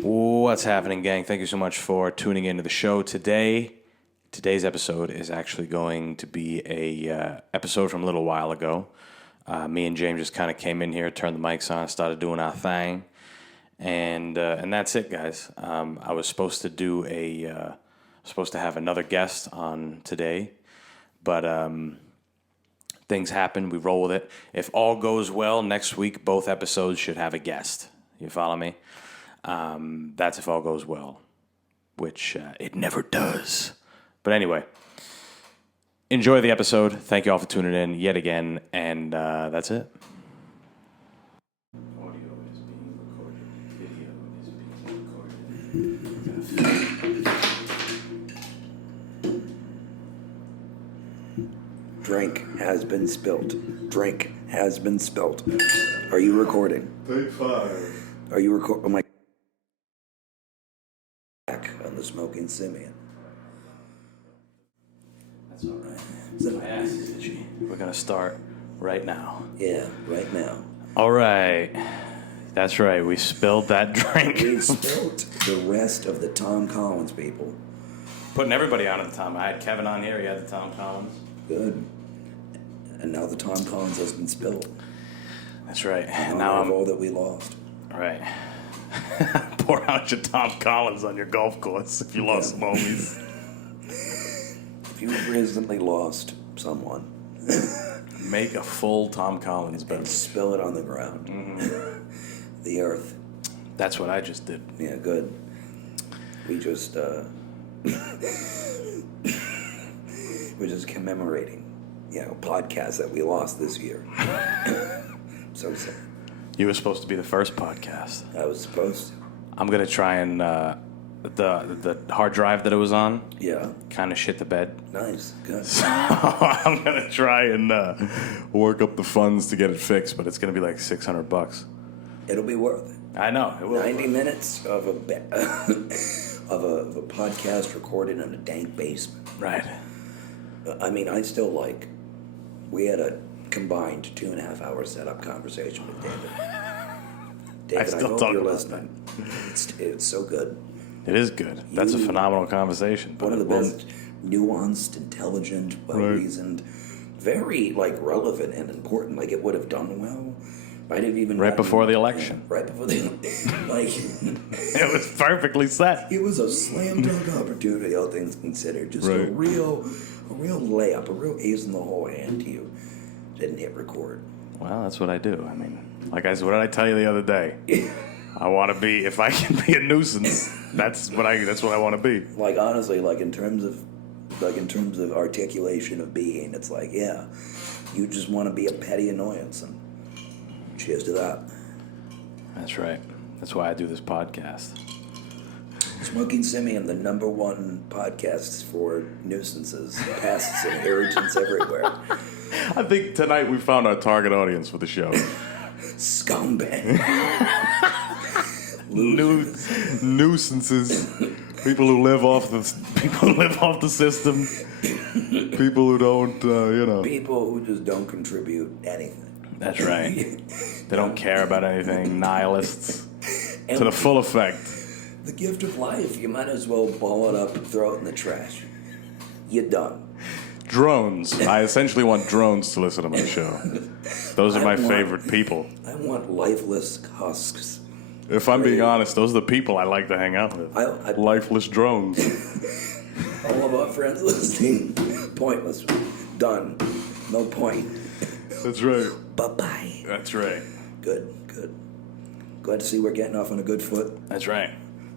What's happening, gang? Thank you so much for tuning into the show today. Today's episode is actually going to be a episode from a little while ago. Me and James just kind of came in here, turned the mics on, started doing our thing, and that's it, guys. I was supposed to have another guest on today, but things happen. We roll with it. If all goes well, next week both episodes should have a guest. You follow me? That's if all goes well, which it never does. But anyway, enjoy the episode. Thank you all for tuning in yet again, and that's it. Audio is being recorded. Video is being recorded. Drink has been spilt. Drink has been spilt. Are you recording? Take 5. Are you recording? Oh my. Back on the Smoking Simian. That's all right. My ass is itchy. We're going to start right now. Yeah, right now. All right. That's right. We spilled that drink. We spilled the rest of the Tom Collins people. Putting everybody on at the time. I had Kevin on here. He had the Tom Collins. Good. And now the Tom Collins has been spilled. That's right. And now I'm all that we lost. Right. Pour out your Tom Collins on your golf course if you lost some homies. If you recently lost someone, Make a full Tom Collins and beverage. spill it on the ground. Mm-hmm. The earth. That's what I just did. Yeah, good. We just, we're just commemorating, podcasts that we lost this year. So sad. You were supposed to be the first podcast. I was supposed to. I'm going to try and the hard drive that it was on Yeah. kind of shit the bed. Nice. Good. So I'm going to try and work up the funds to get it fixed, but it's going to be like $600. It'll be worth it. I know. It will. 90 minutes of a of a podcast recorded in a dank basement. Right. I mean, we had a combined 2.5 hour setup conversation with David. David, I hope you're listening. It's so good. It is good. That's a phenomenal conversation. One of the best, nuanced, intelligent, well-reasoned, very relevant and important. It would have done well. Might have even right before the election. Right before the it was perfectly set. It was a slam dunk opportunity, all things considered. Just a real layup, a real ace in the hole hand to you. Didn't hit record. Well, that's what I do. I mean, like I said, what did I tell you the other day? I want to be, if I can be a nuisance, that's what I want to be. Honestly, in terms of articulation of being, it's you just want to be a petty annoyance, and cheers to that. That's right. That's why I do this podcast. Smoking Simian, the #1 podcast for nuisances, pests, and irritants everywhere. I think tonight we found our target audience for the show. Scumbag. Nuisances. People who live off the system. People who don't, People who just don't contribute anything. That's right. They don't care about anything. Nihilists. And to the full effect. The gift of life. You might as well ball it up and throw it in the trash. You're done. Drones. I essentially want drones to listen to my show. Those are my favorite people. I want lifeless husks. If I'm being honest, those are the people I like to hang out with. Lifeless drones. All of our friends listening. Pointless. Done. No point. That's right. Bye-bye. That's right. Good. Glad to see we're getting off on a good foot. That's right.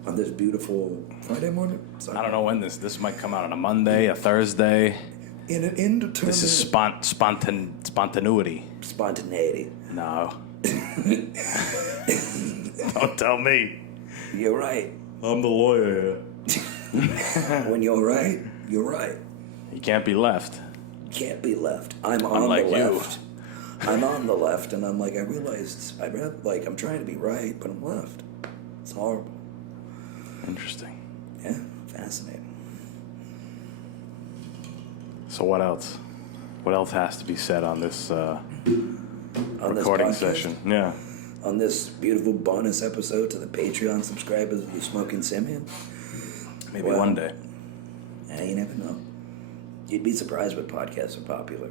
On this beautiful Friday morning? I don't know when this might come out on a Monday, a Thursday. In an indeterminate... This is spontaneity. Spontaneity. No. Don't tell me. You're right. I'm the lawyer here. When you're right, you're right. You can't be left. Can't be left. I'm on the left. I'm on the left, and I'm I realized, I'm trying to be right, but I'm left. It's horrible. Interesting. Yeah, fascinating. So what else? What else has to be said on this recording session? Yeah. on this beautiful bonus episode to the Patreon subscribers of the Smoking Simian. Maybe one day. You never know. You'd be surprised what podcasts are popular.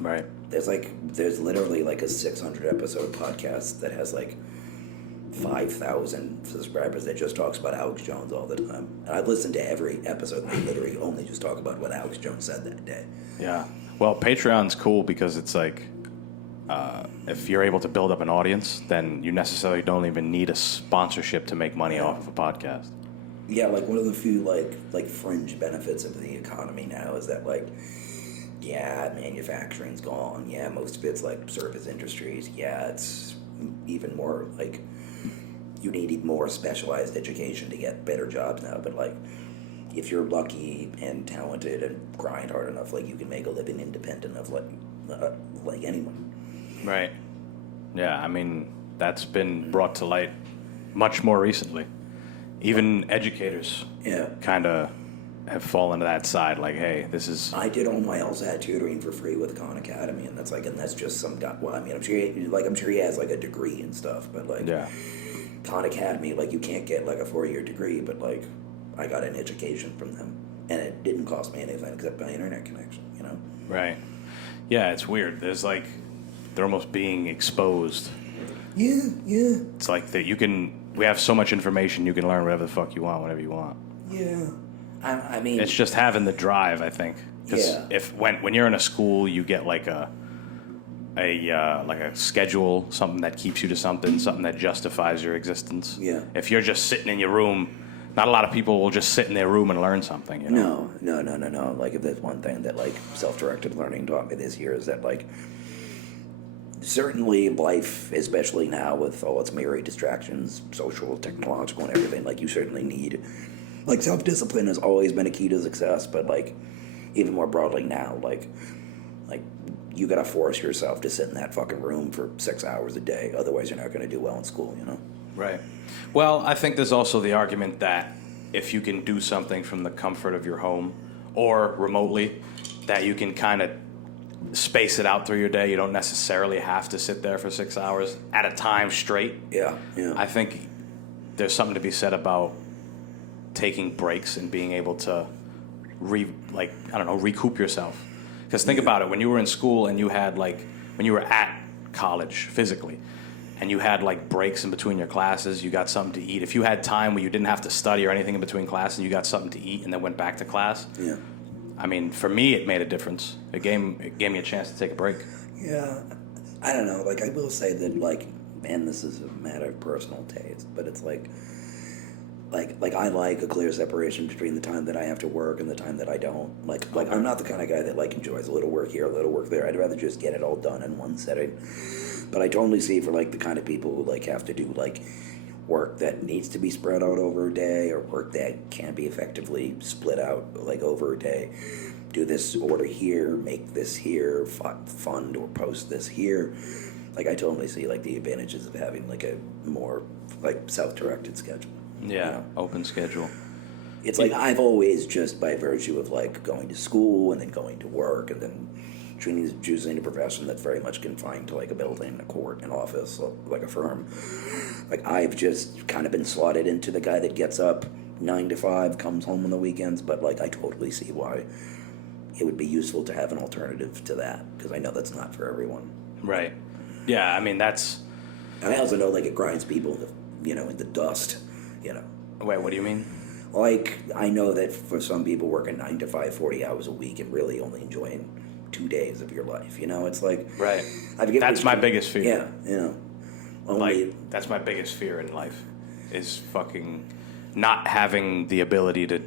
Right. There's literally like a 600 episode podcast that has like 5,000 subscribers that just talks about Alex Jones all the time. And I've listened to every episode. They literally only just talk about what Alex Jones said that day. Yeah. Well, Patreon's cool because it's like, if you're able to build up an audience, then you necessarily don't even need a sponsorship to make money off of a podcast. Yeah, like one of the few like fringe benefits of the economy now is that like, yeah, manufacturing's gone. Yeah, most of it's like service industries. Yeah, it's even more like you need more specialized education to get better jobs now. But like, if you're lucky and talented and grind hard enough, like you can make a living independent of like anyone. Right. Yeah, I mean, that's been brought to light much more recently. Even educators kind of have fallen to that side, like, hey, this is... I did all my LSAT tutoring for free with Khan Academy, and that's just some guy... Well, I mean, I'm sure he has, like, a degree and stuff, but, like, Khan Academy, like, you can't get, like, a 4-year degree, but, like, I got an education from them, and it didn't cost me anything except my internet connection, you know? Right. Yeah, it's weird. There's, like... They're almost being exposed. Yeah. It's like that you can... We have so much information, you can learn whatever the fuck you want, whenever you want. Yeah. I mean... It's just having the drive, I think. Because when you're in a school, you get like a schedule, something that keeps you to something that justifies your existence. Yeah. If you're just sitting in your room, not a lot of people will just sit in their room and learn something, you know? No. Like, if there's one thing that, like, self-directed learning taught me this year is that, like... Certainly life, especially now with all its myriad distractions, social, technological, and everything, like, you certainly need... Like, self-discipline has always been a key to success, but, like, even more broadly now, like you gotta force yourself to sit in that fucking room for 6 hours a day, otherwise you're not gonna do well in school, you know? Right. Well, I think there's also the argument that if you can do something from the comfort of your home or remotely, that you can kind of space it out through your day. You don't necessarily have to sit there for 6 hours at a time straight. Yeah. I think there's something to be said about taking breaks and being able to recoup yourself. Because think about it, when you were in school and you had when you were at college physically and you had breaks in between your classes, you got something to eat. If you had time where you didn't have to study or anything in between classes and you got something to eat and then went back to class. Yeah. I mean, for me, it made a difference. It gave me a chance to take a break. Yeah. I don't know. I will say that, man, this is a matter of personal taste, but it's like I like a clear separation between the time that I have to work and the time that I don't. I'm not the kind of guy that, enjoys a little work here, a little work there. I'd rather just get it all done in one setting. But I totally see for, the kind of people who, have to do, work that needs to be spread out over a day or work that can't be effectively split out over a day. Do this order here, make this here, fund or post this here. I totally see the advantages of having a more self-directed schedule. Yeah, you know? Open schedule. It's I've always just by virtue of going to school and then going to work and then choosing a profession that's very much confined to a building, a court, an office, a firm. I've just kind of been slotted into the guy that gets up 9 to 5, comes home on the weekends, but I totally see why it would be useful to have an alternative to that, because I know that's not for everyone. Right. Yeah, I mean, that's... And I also know it grinds people, in the dust, Wait, what do you mean? I know that for some people working 9 to 5, 40 hours a week and really only enjoying 2 days of your life, it's right. That's my biggest fear. Yeah, that's my biggest fear in life, is fucking not having the ability to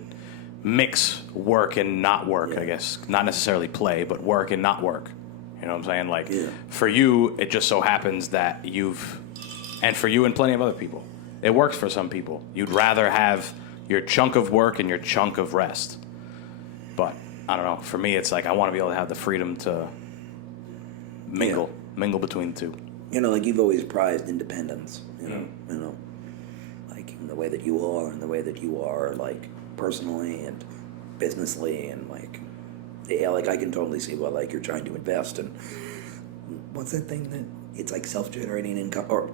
mix work and not work, I guess. Not necessarily play, but work and not work. You know what I'm saying? For you, it just so happens that and for you and plenty of other people, it works for some people. You'd rather have your chunk of work and your chunk of rest. But, I don't know, for me, it's I want to be able to have the freedom to mingle between the two. You've always prized independence, in the way that you are and the way that you are, personally and businessly and, I can totally see why, you're trying to invest in, what's that thing that, it's self-generating income, or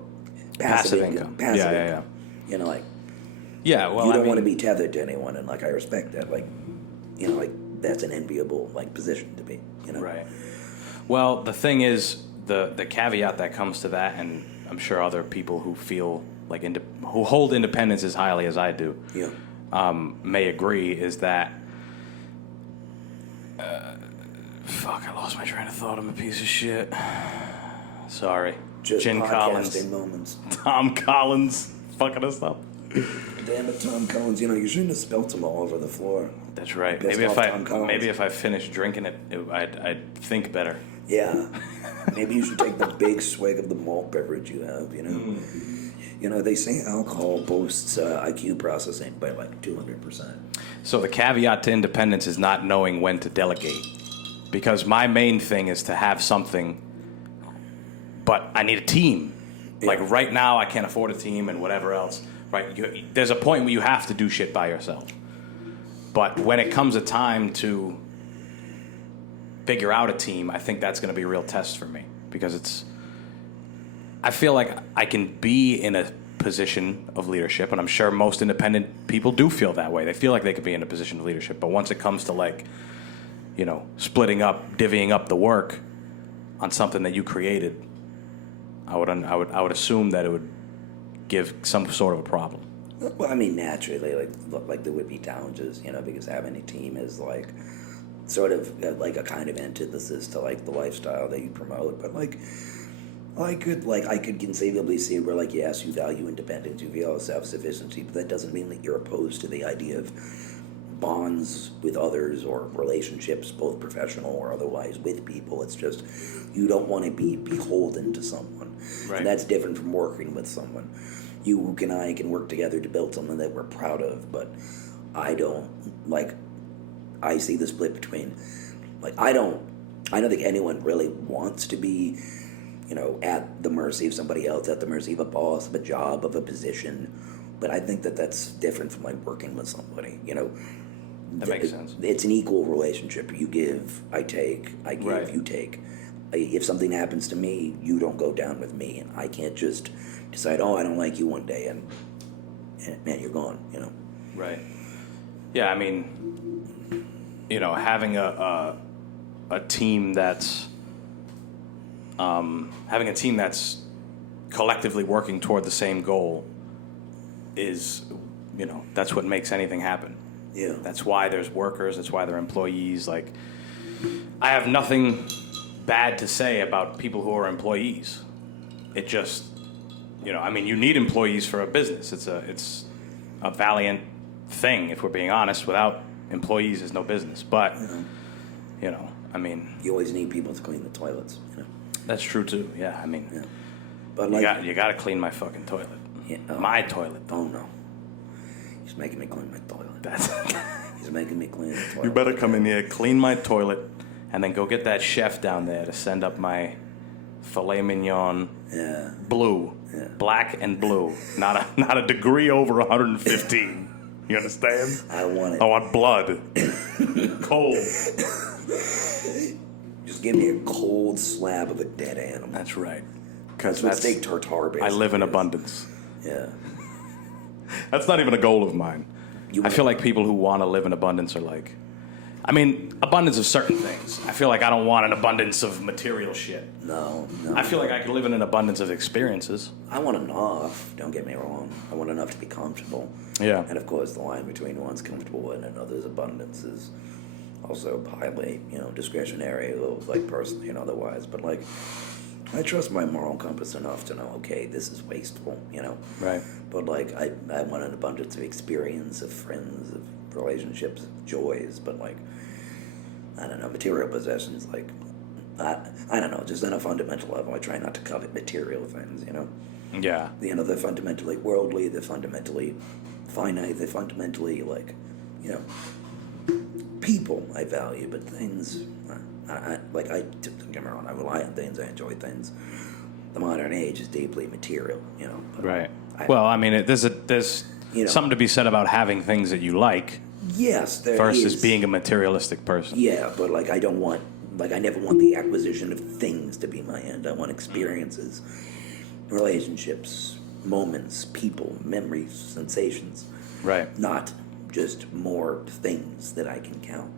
passive income. Passive Yeah. income. You know, like Yeah, well, you don't want to be tethered to anyone, and like I respect that. Like, you know, like that's an enviable like position to be. You know, right. Well, the thing is, the caveat that comes to that, and I'm sure other people who feel like who hold independence as highly as I do, may agree, is that. Fuck! I lost my train of thought. I'm a piece of shit. Sorry. Just Jen Collins. podcasting moments. Tom Collins fucking us up. Damn it, Tom Collins! You know you shouldn't have spilt them all over the floor. That's right. Pissed Maybe off if I finished drinking it, I'd think better. Yeah, maybe you should take the big swig of the malt beverage you have. You know, you know they say alcohol boosts IQ processing by like 200%. So the caveat to independence is not knowing when to delegate, because my main thing is to have something, but I need a team. Yeah. Like right now, I can't afford a team and whatever else. Right? There's a point where you have to do shit by yourself. But when it comes a time to figure out a team, I think that's going to be a real test for me, because I feel like I can be in a position of leadership, and I'm sure most independent people do feel that way. They feel like they could be in a position of leadership, but once it comes to like, you know, splitting up, divvying up the work on something that you created, I would assume that it would give some sort of a problem. Well, I mean, naturally, like there would be challenges, you know, because having a team is like sort of like a kind of antithesis to like the lifestyle that you promote. But like, I could conceivably see where like, yes, you value independence, you value self-sufficiency, but that doesn't mean that you're opposed to the idea of bonds with others or relationships, both professional or otherwise, with people. It's just you don't want to be beholden to someone, right. And that's different from working with someone. You and I can work together to build something that we're proud of, but I don't like. I see the split between like I don't think anyone really wants to be, you know, at the mercy of somebody else, at the mercy of a boss, of a job, of a position. But I think that that's different from like working with somebody, you know. That makes sense. It's an equal relationship. You give, I take. I give, right. You take. If something happens to me, you don't go down with me, and I can't just decide, oh, I don't like you one day, and man, you're gone, you know. Right. Yeah, I mean, you know, having a team that's collectively working toward the same goal is, you know, that's what makes anything happen. Yeah. That's why there's workers. That's why there are employees. Like, I have nothing bad to say about people who are employees. It just, you know, I mean, you need employees for a business. It's a valiant thing, if we're being honest. Without employees, there's no business. But, you know, I mean, you always need people to clean the toilets, you know. That's true too. Yeah, I mean, But like, you got to clean my fucking toilet. Yeah, my toilet. Oh no, he's making me clean my toilet. That's He's making me clean the toilet. You better come in here, clean my toilet, and then go get that chef down there to send up my filet mignon. Yeah. Blue, black and blue, not a degree over 115. You understand? I want it. I want blood, cold. Just give me a cold slab of a dead animal. That's right. That's what steak tartare basically I live in is. abundance. Yeah. That's not even a goal of mine. I feel like people who want to live in abundance are like, I mean, abundance of certain things. I feel like I don't want an abundance of material shit. No. I feel like I can live in an abundance of experiences. I want enough, don't get me wrong. I want enough to be comfortable. Yeah. And of course, the line between one's comfortable and another's abundance is also highly, you know, discretionary, like personally and otherwise. But like, I trust my moral compass enough to know, okay, this is wasteful, you know. Right. But like, I want an abundance of experience, of friends, of relationships, of joys. But like, I don't know, material possessions, like, I don't know, just on a fundamental level, I try not to covet material things, you know. Yeah. You know, they're fundamentally worldly, they're fundamentally finite, they're fundamentally like, you know, people I value, but things, don't get me wrong, I rely on things, I enjoy things. The modern age is deeply material, you know. Right. I mean, there's something to be said about having things that you like. Yes, there versus is. being a materialistic person. Yeah, but like I never want the acquisition of things to be my end. I want experiences, relationships, moments, people, memories, sensations. Right. Not just more things that I can count,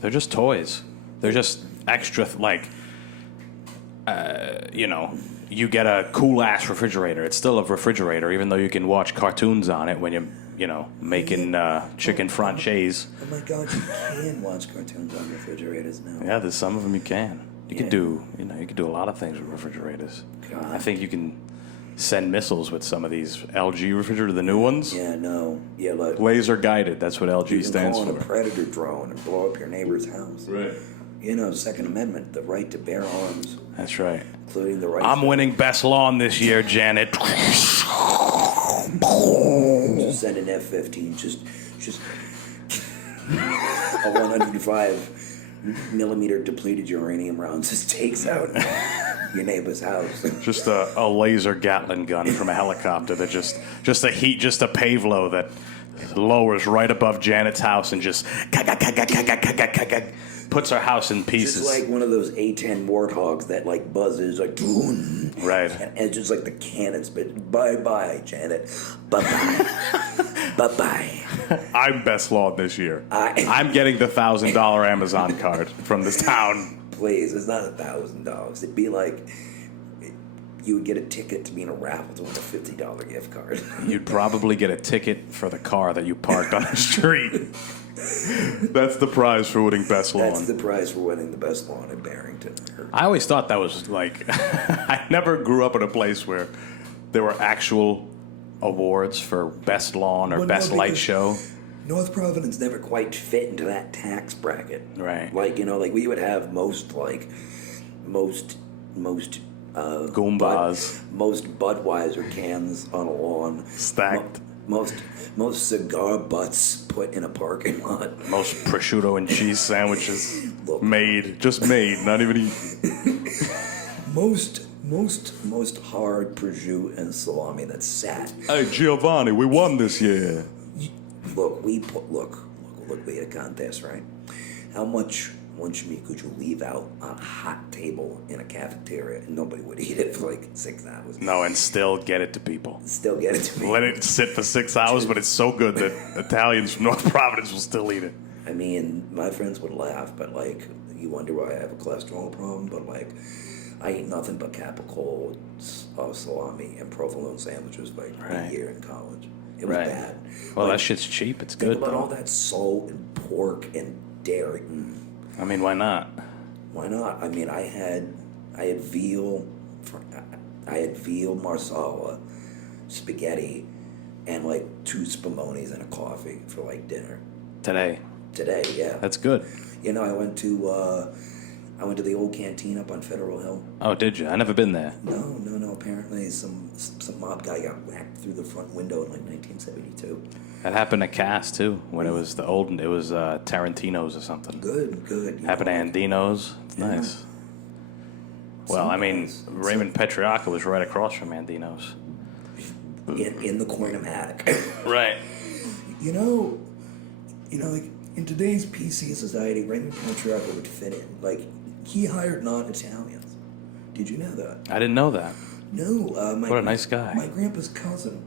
They're just toys. They're just extra, you get a cool-ass refrigerator. It's still a refrigerator, even though you can watch cartoons on it when you're, making chicken franchise. Oh my God, you can watch cartoons on refrigerators now. Yeah, there's some of them you can. You could do a lot of things with refrigerators. God. I think you can send missiles with some of these LG refrigerators, the new ones. Yeah, no. Yeah, like Laser guided, that's what LG stands you can for. call in a predator drone and blow up your neighbor's house. Right. Second Amendment, the right to bear arms, That's right. including the right I'm to... winning best lawn this year, Janet. Just send an F-15, just a 105 millimeter depleted uranium round just takes out your neighbor's house. Just a laser Gatling gun from a helicopter that just a Pavlo that lowers right above Janet's house and just puts her house in pieces. Just like one of those A-10 warthogs that like buzzes like boom. Right. And it's just like the cannons, but bye-bye, Janet. Bye-bye. Bye-bye. I'm best lawn this year. I'm getting the $1,000 Amazon card from this town. Please, it's not $1,000. It'd be like you would get a ticket to be in a raffle to win a $50 gift card. You'd probably get a ticket for the car that you parked on the street. That's the prize for winning best lawn. That's the prize for winning the best lawn in Barrington. I always thought that was like... I never grew up in a place where there were actual awards for best lawn or best light show. North Providence never quite fit into that tax bracket. Right. Like, we would have most Goombas. most Budweiser cans on a lawn. Stacked. Most cigar butts put in a parking lot. Most prosciutto and cheese sandwiches Look. made, not even eaten. Most hard prosciutto and salami that sat. Hey, Giovanni, we won this year. Look, we had a contest, right? How much lunch meat could you leave out on a hot table in a cafeteria and nobody would eat it for like 6 hours? No, and still get it to people. Still get it to me. Let it sit for 6 hours, but it's so good that Italians from North Providence will still eat it. I mean, my friends would laugh, but like, you wonder why I have a cholesterol problem, but like, I ate nothing but capicola, salami, and provolone sandwiches like a year in college. It was bad. Well, like, that shit's cheap. It's think good, about though. all that salt and pork and dairy. I mean, why not? Why not? I mean, I had veal marsala, spaghetti, and like 2 spamonis and a coffee for like dinner. Today, Yeah. that's good. I went to the old canteen up on Federal Hill. Oh, did you? I never been there. No. Apparently, some mob guy got whacked through the front window in like 1972. That happened to Cass too. When it was Tarantino's or something. Good. Happened to Andino's. It's nice. Well, I mean, Raymond Petriacca was right across from Andino's. In the Cornham attic. Right. Like in today's PC society, Raymond Petriacca would fit in. Like, he hired non-Italians. Did you know that? I didn't know that. No. What a nice guy. My grandpa's cousin,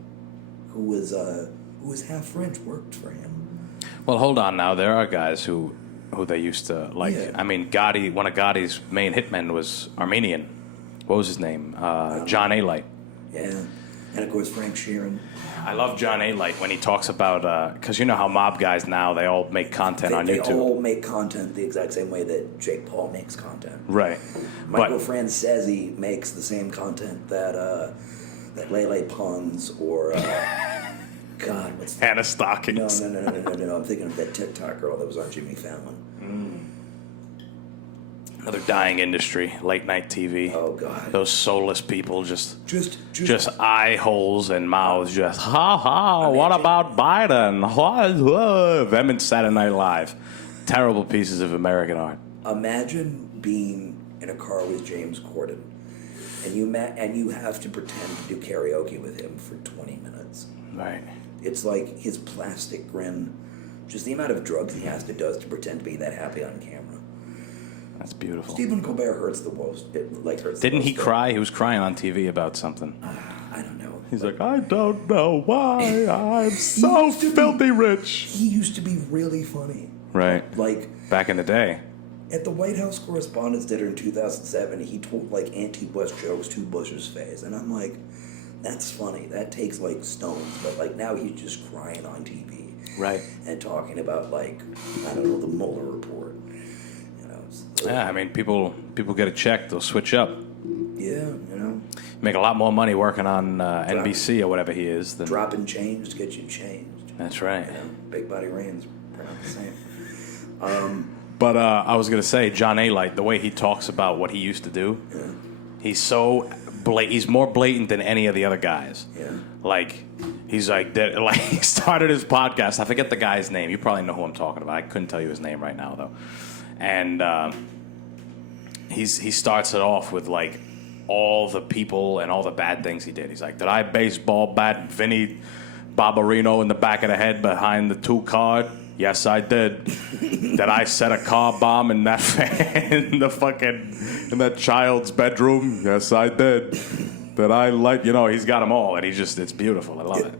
who was half French, worked for him. Well, hold on now. There are guys who they used to like. Yeah. I mean, Gotti. One of Gotti's main hitmen was Armenian. What was his name? John A. Light. Yeah. And of course, Frank Sheeran. I love John A. Light when he talks about because you know how mob guys now they all make content on YouTube. They all make content the exact same way that Jake Paul makes content. Right. Michael Francesi makes the same content that Lele Pons or God, what's Hannah Stockings. No. I'm thinking of that TikTok girl that was on Jimmy Fallon. Another dying industry, late night TV. Oh God. Those soulless people just Just eye holes and mouths just what about Biden? Them and Saturday Night Live. Terrible pieces of American art. imagine being in a car with James Corden, and you have to pretend to do karaoke with him for 20 minutes. Right. It's like his plastic grin, just the amount of drugs he has to do to pretend to be that happy on camera. That's beautiful. Stephen Colbert hurts the most. Didn't he cry? He was crying on TV about something. I don't know. He's like, I don't know why I'm so filthy rich. He used to be really funny. Right. Like, back in the day. at the White House Correspondents' Dinner in 2007, he told, like, anti-Bush jokes to Bush's face. And I'm like, that's funny. That takes, like, stones. But, like, now he's just crying on TV. Right. And talking about, like, I don't know, the Mueller report. You know. Yeah, I mean, people get a check, they'll switch up. Yeah, you know. Make a lot more money working on NBC or whatever he is than... Dropping change to get you changed. That's right. You know, Big Body Rain's not the same. But I was going to say, John A. Light, the way he talks about what he used to do, he's so he's more blatant than any of the other guys. Yeah. Like, he's like he started his podcast. I forget the guy's name. You probably know who I'm talking about. I couldn't tell you his name right now, though. And he starts it off with, like, all the people and all the bad things he did. He's like, did I baseball bat Vinny Barbarino in the back of the head behind the 2-card? Yes, I did. Did I set a car bomb in that in that child's bedroom? Yes, I did. Did I he's got them all, and it's beautiful. I love it.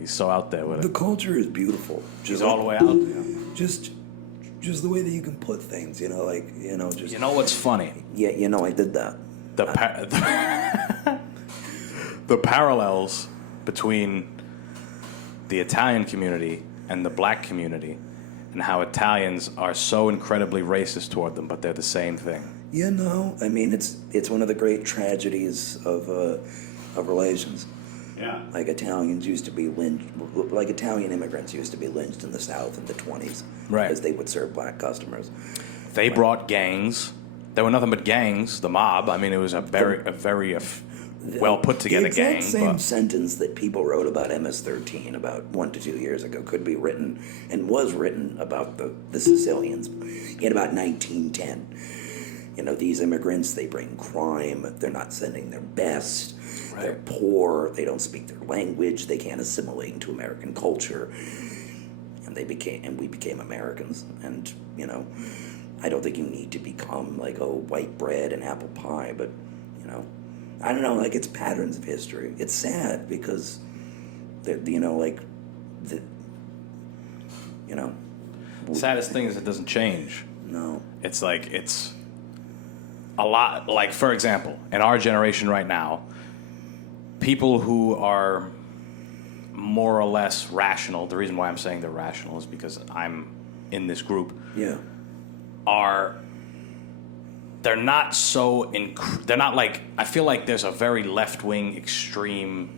He's so out there with it. The culture is beautiful. He's all the way out there. Just the way that you can put things, just... You know what's funny? Yeah, I did that. The parallels between the Italian community and the black community, and how Italians are so incredibly racist toward them, but they're the same thing. I mean, it's one of the great tragedies of relations. Yeah. Like Italians used to be lynched, like Italian immigrants used to be lynched in the South in the 20s. Right. Because they would serve black customers. They brought gangs. There were nothing but gangs, the mob. I mean, it was a very well put together gang. The exact same sentence that people wrote about MS-13 about 1 to 2 years ago could be written and was written about the Sicilians in about 1910. These immigrants, they bring crime. They're not sending their best. Right. They're poor. They don't speak their language. They can't assimilate into American culture. And we became Americans. And I don't think you need to become like white bread and apple pie, but I don't know, like, it's patterns of history. It's sad because, saddest thing is it doesn't change. No. It's like, it's a lot, like, for example, in our generation right now, people who are more or less rational, the reason why I'm saying they're rational is because I'm in this group, they're not so they're not like, I feel like there's a very left-wing extreme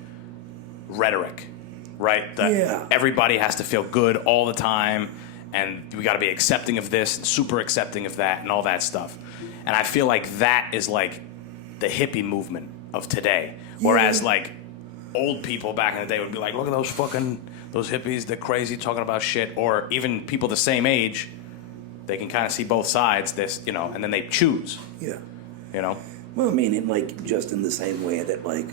rhetoric, right? That everybody has to feel good all the time, and we got to be accepting of this and super accepting of that and all that stuff. And I feel like that is like the hippie movement of today. Whereas like old people back in the day would be like, look at those hippies, they're crazy talking about shit. Or even people the same age, they can kind of see both sides, and then they choose. Yeah. Well, I mean, just in the same way that, like,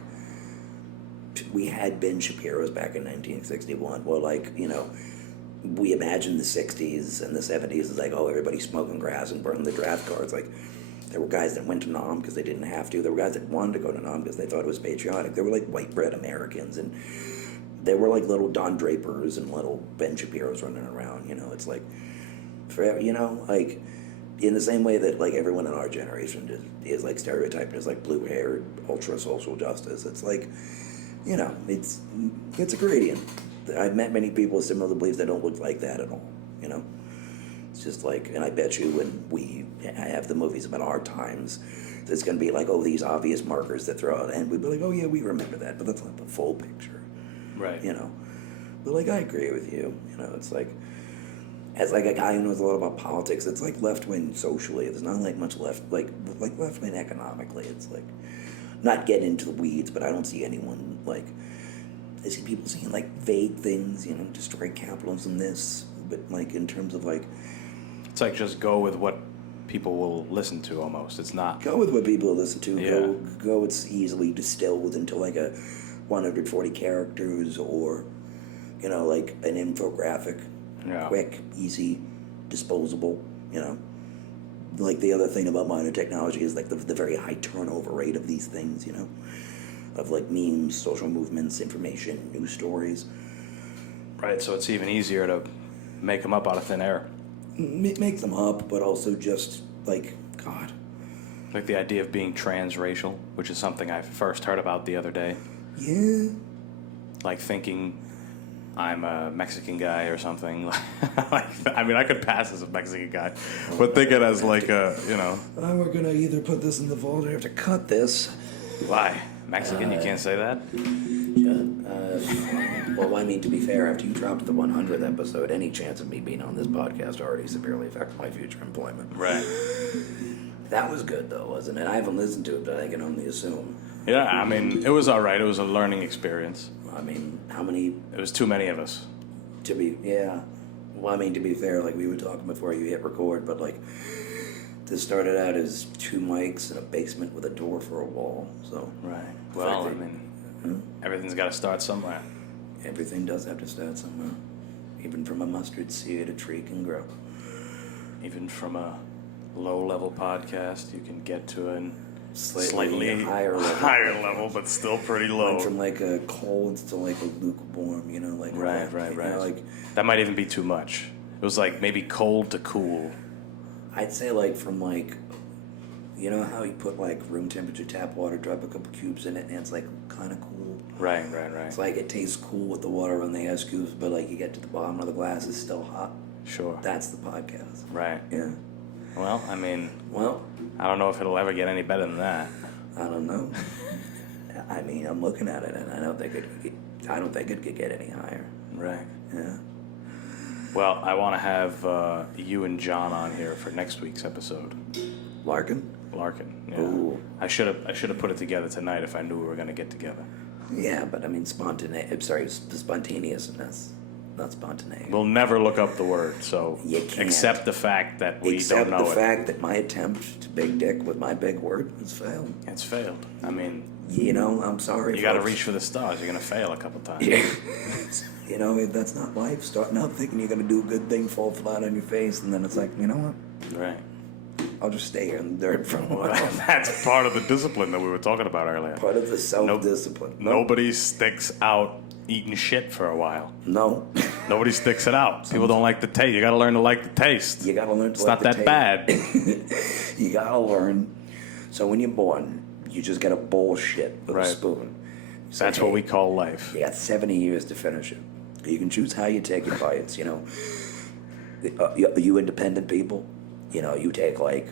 we had Ben Shapiro's back in 1961. Well, we imagined the 60s and the 70s as like, everybody's smoking grass and burning the draft cards. Like, there were guys that went to Nam because they didn't have to. There were guys that wanted to go to Nam because they thought it was patriotic. There were, like, white bread Americans, and there were, like, little Don Drapers and little Ben Shapiro's running around. It's like... forever, like, in the same way that, like, everyone in our generation is like, stereotyped as, like, blue-haired, ultra-social justice. It's like, it's a gradient. I've met many people with similar beliefs that don't look like that at all, It's just like, and I bet you when we have the movies about our times, there's going to be, like, these obvious markers that throw out, and we'd be like, yeah, we remember that, but that's not the full picture. Right. But, like, I agree with you. It's like, as, like, a guy who knows a lot about politics, it's like left-wing socially. There's not, like, much left, like left-wing economically. It's like, not getting into the weeds, but I don't see anyone, like, I see people saying, like, vague things, destroy capitalism, this, but, like, in terms of, like... It's like, just go with what people will listen to, almost. It's not... Go with what people will listen to. Yeah. Go, it's easily distilled into, like, a 140 characters or, like, an infographic. Yeah. Quick, easy, disposable, Like, the other thing about modern technology is, like, the very high turnover rate of these things, of like memes, social movements, information, news stories. Right, so it's even easier to make them up out of thin air. Make them up, but also just like, God. Like the idea of being transracial, which is something I first heard about the other day. Yeah. Like thinking I'm a Mexican guy or something. I mean, I could pass as a Mexican guy, but think it as like a, We're gonna either put this in the vault or have to cut this. Why? Mexican? You can't say that? Well, I mean, to be fair, after you dropped the 100th episode, any chance of me being on this podcast already severely affects my future employment. Right. That was good, though, wasn't it? I haven't listened to it, but I can only assume. Yeah, I mean, it was all right. It was a learning experience. I mean, how many... It was too many of us. Yeah. Well, I mean, to be fair, like, we were talking before you hit record, but, like, this started out as 2 mics in a basement with a door for a wall, so... Right. Well, I mean, everything's got to start somewhere. Everything does have to start somewhere. Even from a mustard seed, a tree can grow. Even from a low-level podcast, you can get to a Slightly higher level, but still pretty low. Went from like a cold to like a lukewarm, like right. like that might even be too much. It was like maybe cold to cool. I'd say like from like, you know how you put like room temperature tap water, drop a couple cubes in it, and it's like kind of cool. Right. It's like it tastes cool with the water on the ice cubes, but like you get to the bottom of the glass, it's still hot. Sure. That's the podcast. Right. Yeah. Well, I mean, well, I don't know if it'll ever get any better than that. I don't know. I mean, I'm looking at it, and I don't think it could get any higher. Right. Yeah. Well, I want to have you and John on here for next week's episode. Larkin. Yeah. Ooh. I should have put it together tonight if I knew we were going to get together. Yeah, but I mean, spontaneousness, not spontaneous. We'll never look up the word, so You can't. accept the fact that we Accept don't know the it. fact that my attempt to big dick with my big word has failed. It's failed. I mean, I'm sorry. you got to reach for the stars. You're going to fail a couple times. Yeah. If that's not life, starting out thinking you're going to do a good thing, fall flat on your face, and then it's like, you know what? Right. I'll just stay here in the dirt for a while. That's part of the discipline that we were talking about earlier. Part of the self-discipline. Nobody sticks out eating shit for a while. No. Nobody sticks it out. People don't like the taste. You got to learn to like the taste. You got to learn to it's like the taste. It's not that bad. You got to learn. So when you're born, you just got to bullshit with a spoon. So, that's what we call life. You got 70 years to finish it. You can choose how you take your bites, you independent people, you take like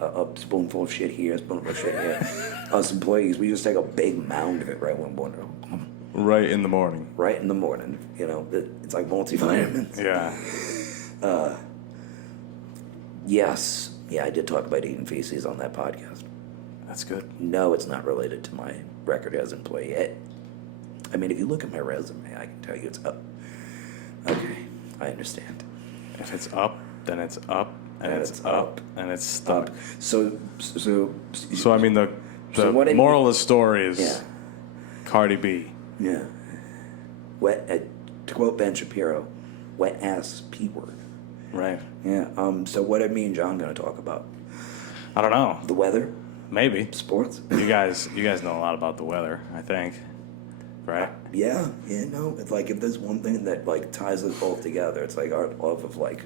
a spoonful of shit here, a spoonful of shit here. Us employees, we just take a big mound of it right when we're born. Right in the morning. Right in the morning, it's like multivitamins. Yeah. Yes. Yeah, I did talk about eating feces on that podcast. That's good. No, it's not related to my record as an employee. I mean, if you look at my resume, I can tell you it's up. Okay, I understand. If it's up, then it's up, and it's up, and it's stuck. So I mean, the moral of the story is Cardi B. Yeah. To quote Ben Shapiro, wet ass P word. Right. Yeah. So what are me and John going to talk about? I don't know. The weather? Maybe. Sports? You guys know a lot about the weather, I think. Right? Yeah. No. It's like if there's one thing that like ties us both together, it's like our love of like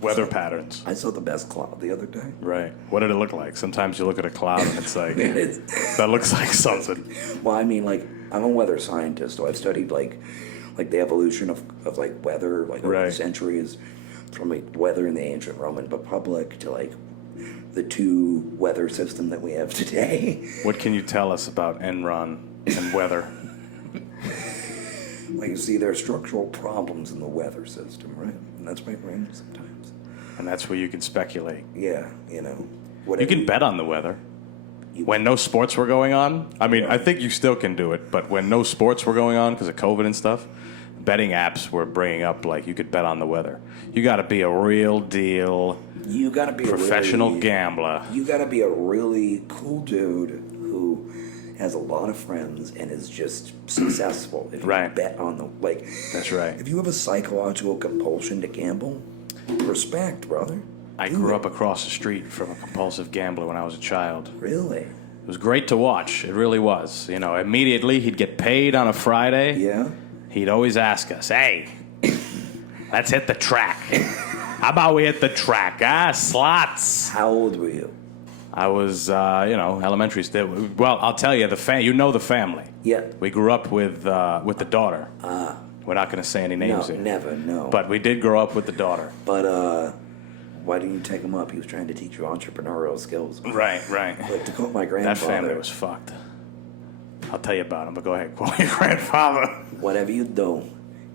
weather patterns. I saw the best cloud the other day. Right. What did it look like? Sometimes you look at a cloud and it's like that looks like something. Well, I mean, like I'm a weather scientist, so I've studied like the evolution of like weather, like over the centuries, from like weather in the ancient Roman Republic to like the 2 weather system that we have today. What can you tell us about Enron and weather? Well, you see, there are structural problems in the weather system, right? And that's why it rains sometimes. And that's where you can speculate. Yeah, You can bet on the weather. When no sports were going on, I mean, I think you still can do it, but when no sports were going on because of COVID and stuff, betting apps were bringing up, like, you could bet on the weather. You got to be a real deal. You got to be professional gambler. You got to be a really cool dude who has a lot of friends and is just successful. If you bet on the That's right. If you have a psychological compulsion to gamble, respect, brother. I grew up across the street from a compulsive gambler when I was a child. Really? was great to watch. It really was. You know, immediately he'd get paid on a Friday. Yeah. He'd always ask us, "Hey, let's hit the track. How about we hit the track? Slots." How old were you? I was, elementary still. Well, I'll tell you, the family. Yeah. We grew up with the daughter. We're not going to say any names No, here. never, no. But we did grow up with the daughter. But, why didn't you take him up? He was trying to teach you entrepreneurial skills. Right. Like to quote my grandfather. That family was fucked. I'll tell you about him, but go ahead. Quote your grandfather. Whatever you do,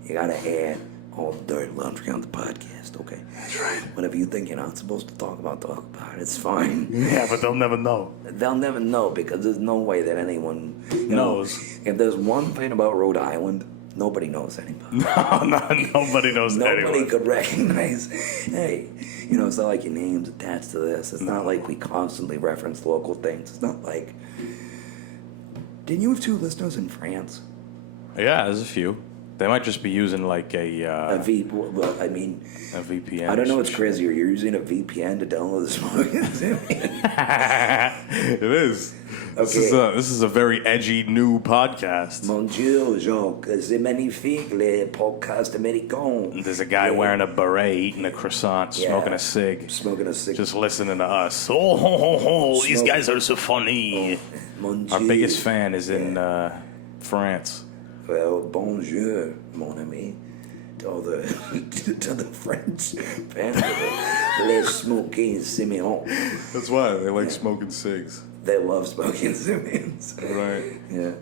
you gotta add all the dirty laundry on the podcast, okay? That's right. Whatever you think you're not supposed to talk about it. It's fine. Yeah, but they'll never know. They'll never know because there's no way that anyone knows. If there's one thing about Rhode Island, nobody knows anybody. Nobody knows anyone. Nobody could recognize, hey, it's not like your name's attached to this. It's not like we constantly reference local things. It's not like... Didn't you have 2 listeners in France? Yeah, there's a few. They might just be using like a VPN. I don't know what's crazier. You're using a VPN to download the Smoking Simian. It is. Okay. This is a very edgy new podcast. Mon Dieu, Jean, c'est magnifique, les podcasts américains. There's a guy wearing a beret, eating a croissant, smoking a cig. Just listening to us. These guys are so funny. Mon Our Dieu. biggest fan is in France. Well, bonjour, mon ami. To the French fans of Les Smoking Simian. That's why they like smoking cigs. They love Smoking Simians. Right. Yeah.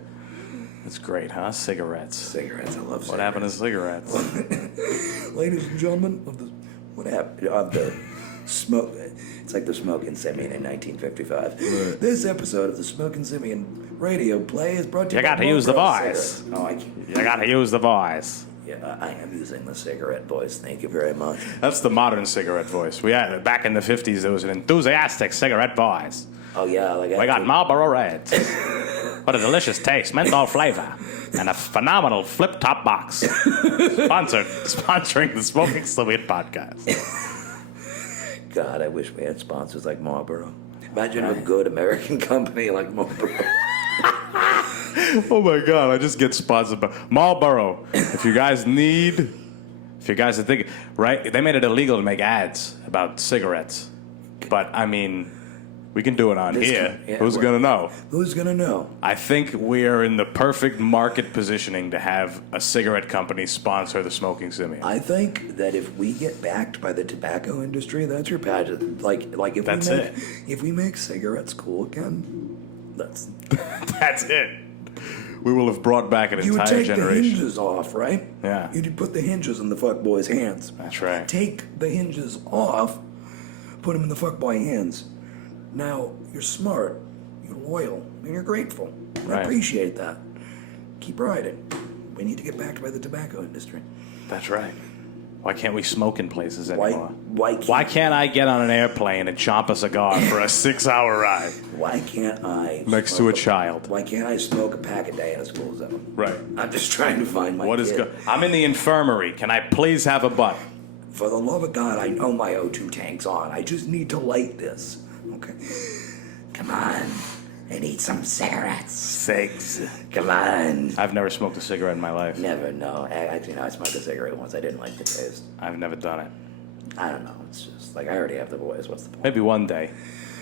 That's great, huh? Cigarettes. Cigarettes, I love cigarettes. What happened to cigarettes? Ladies and gentlemen, what happened of the smoke? It's like the Smoking Simian in 1955. Right. This episode of the Smoking Simian radio play is brought to you by You got to use the mongrels voice. cigarettes. I can't. You got to use the voice. Yeah, I am using the cigarette voice. Thank you very much. That's the modern cigarette voice. We had back in the 50s. There was an enthusiastic cigarette voice. Oh yeah, like We got Marlboro Reds. What a delicious taste, menthol flavor, and a phenomenal flip-top box. Sponsoring the Smoking Simian podcast. God, I wish we had sponsors like Marlboro. Imagine a good American company like Marlboro. Oh my God! I just get sponsored by Marlboro. If you guys are thinking, right? They made it illegal to make ads about cigarettes, but I mean, we can do it on here. Who's gonna know? Who's gonna know? I think we're in the perfect market positioning to have a cigarette company sponsor the Smoking Simian. I think that if we get backed by the tobacco industry, that's your pageant. Like if if we make cigarettes cool again, that's it. We will have brought back an you would entire take generation. the hinges off, right? Yeah. You'd put the hinges in the fuckboy's hands. That's right. Take the hinges off, put them in the fuckboy hands. Now, you're smart, you're loyal, and you're grateful. I appreciate that. Keep riding. We need to get backed by the tobacco industry. That's right. Why can't we smoke in places anymore? Why can't I get on an airplane and chomp a cigar for a 6-hour ride? Why can't I... Next to a child. Why can't I smoke a pack a day in a school zone? Right. I'm just trying to find my kid. I'm in the infirmary. Can I please have a butt? For the love of God, I know my O2 tank's on. I just need to light this. Okay. Come on. I need some cigarettes. Cigs. Come on. I've never smoked a cigarette in my life. Never, no. Actually, no, I smoked a cigarette once. I didn't like the taste. I've never done it. I don't know. It's just, like, I already have the voice. What's the point? Maybe one day.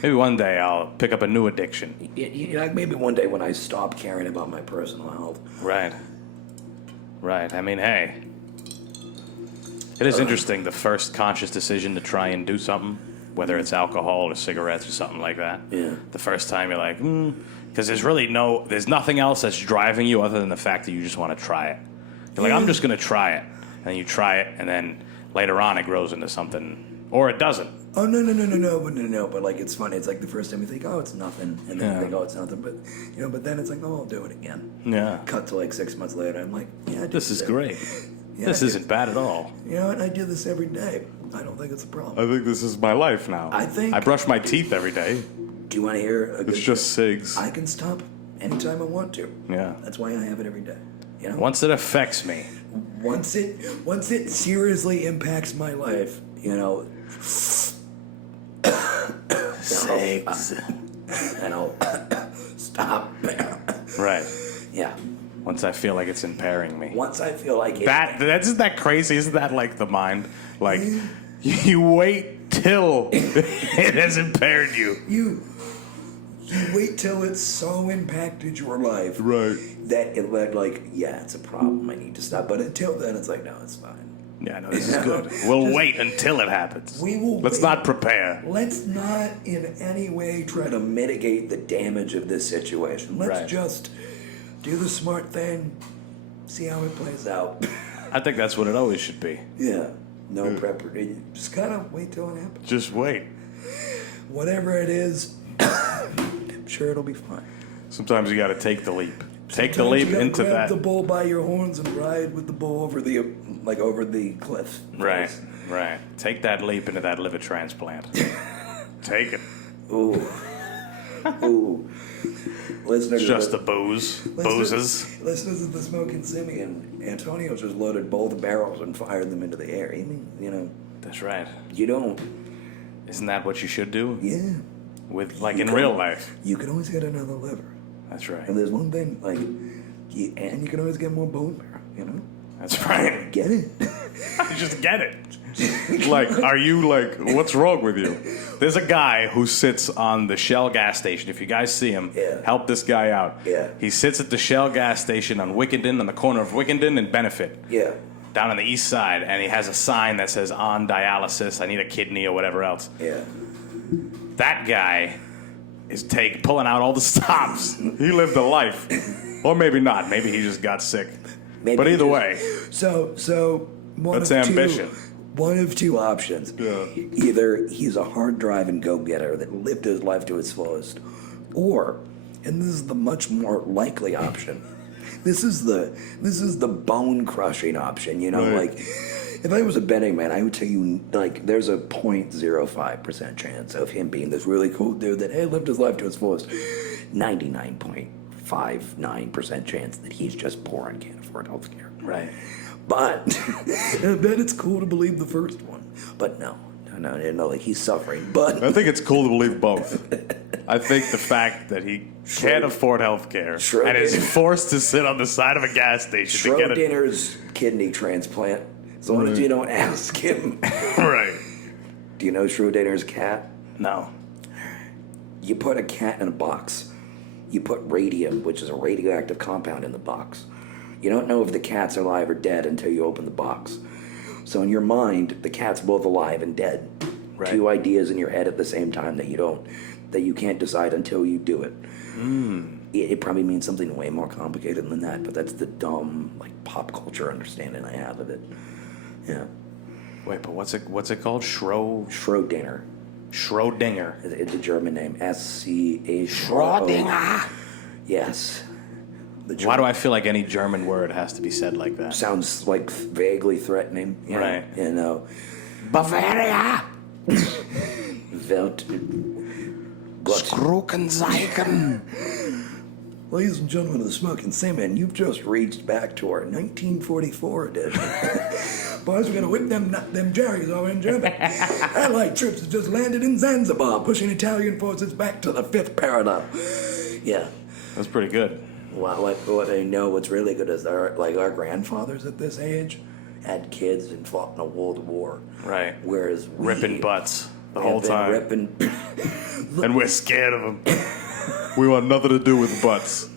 I'll pick up a new addiction. Maybe one day when I stop caring about my personal health. Right. I mean, hey. It is interesting, the first conscious decision to try and do something, whether it's alcohol or cigarettes or something like that. Yeah. The first time you're like, because there's nothing else that's driving you other than the fact that you just want to try it. You're like, I'm just going to try it. And then you try it, and then later on it grows into something, or it doesn't. Oh, no. But, like, it's funny. It's like the first time you think, oh, it's nothing. And then you think, oh, it's nothing. But, but then it's like, oh, I'll do it again. Yeah. Cut to, like, 6 months later. I'm like, yeah, This is great. Yeah, this isn't bad at all. You know what? I do this every day. I don't think it's a problem. I think this is my life now. I brush my teeth every day. Do you want to hear a good It's just cigs. I can stop anytime I want to. Yeah. That's why I have it every day. You know? Once it affects me. Once it seriously impacts my life, Cigs. and I'll stop. Right. Yeah. Once I feel like it's impairing me. Once I feel like it, Isn't that crazy? Isn't that like the mind? Like, you wait till it has impaired you. You wait till it's so impacted your life. Right. That it like, yeah, it's a problem. I need to stop. But until then, it's like, no, it's fine. Yeah, no, this is good. We'll wait until it happens. We will. Let's not prepare. Let's not in any way try to mitigate the damage of this situation. Let's just do the smart thing, see how it plays out. I think that's what it always should be. Yeah. No prep. Just kind of wait till it happens. Just wait. Whatever it is, I'm sure it'll be fine. Sometimes you got to take the leap. Take the Sometimes leap you gotta into grab that. the bull by your horns and ride with the bull over the cliff. Right. Take that leap into that liver transplant. Take it. Ooh. Listeners, It's just the booze. Boozes. Listeners of the Smoking Simian, Antonio just loaded both barrels and fired them into the air. That's right. You don't. Isn't that what you should do? Yeah. With in real life. You can always get another liver. That's right. And there's one thing, and you can always get more bone marrow, That's right. Get it. Just get it. Are you what's wrong with you? There's a guy who sits on the Shell gas station. If you guys see him, help this guy out. Yeah. He sits at the Shell gas station on Wickenden, on the corner of Wickenden and Benefit. Yeah. Down on the east side, and he has a sign that says on dialysis, I need a kidney or whatever else. Yeah. That guy is pulling out all the stops. He lived a life. Or maybe not. Maybe he just got sick. But either way. So that's ambition. One of two options. Yeah. Either he's a hard driving go-getter that lived his life to its fullest, or, and this is the much more likely option, this is the bone-crushing option, Right. If I was a betting man, I would tell you, there's a 0.05% chance of him being this really cool dude that, lived his life to its fullest. 99.59% chance that he's just poor and can't afford health care. Right. But I bet it's cool to believe the first one. But no, he's suffering. But I think it's cool to believe both. I think the fact that he can't afford health care and is forced to sit on the side of a gas station to get Schrodinger's kidney transplant. As long as you don't ask him. Right. Do you know Schrodinger's cat? No. You put a cat in a box. You put radium, which is a radioactive compound, in the box. You don't know if the cat's alive or dead until you open the box. So in your mind, the cat's both alive and dead. Right. Two ideas in your head at the same time that you can't decide until you do it. It probably means something way more complicated than that, but that's the dumb pop culture understanding I have of it. Yeah. Wait, but what's it called? Schrodinger. Schrodinger. It's a German name. SCH. Schrodinger. Yes. Why do I feel like any German word has to be said like that? Sounds vaguely threatening. Right. Bavaria. Welt. Skruckenzeichen. Ladies and gentlemen of the Smoking Simian, you've just reached back to our 1944 edition. Boys, we're going to whip them Jerry's over in Germany. Allied troops have just landed in Zanzibar, pushing Italian forces back to the fifth parallel. Yeah. That's pretty good. Well, what I know, what's really good is our grandfathers at this age had kids and fought in a world war. Right. Whereas ripping butts the whole time. Ripping. And we're scared of them. We want nothing to do with butts.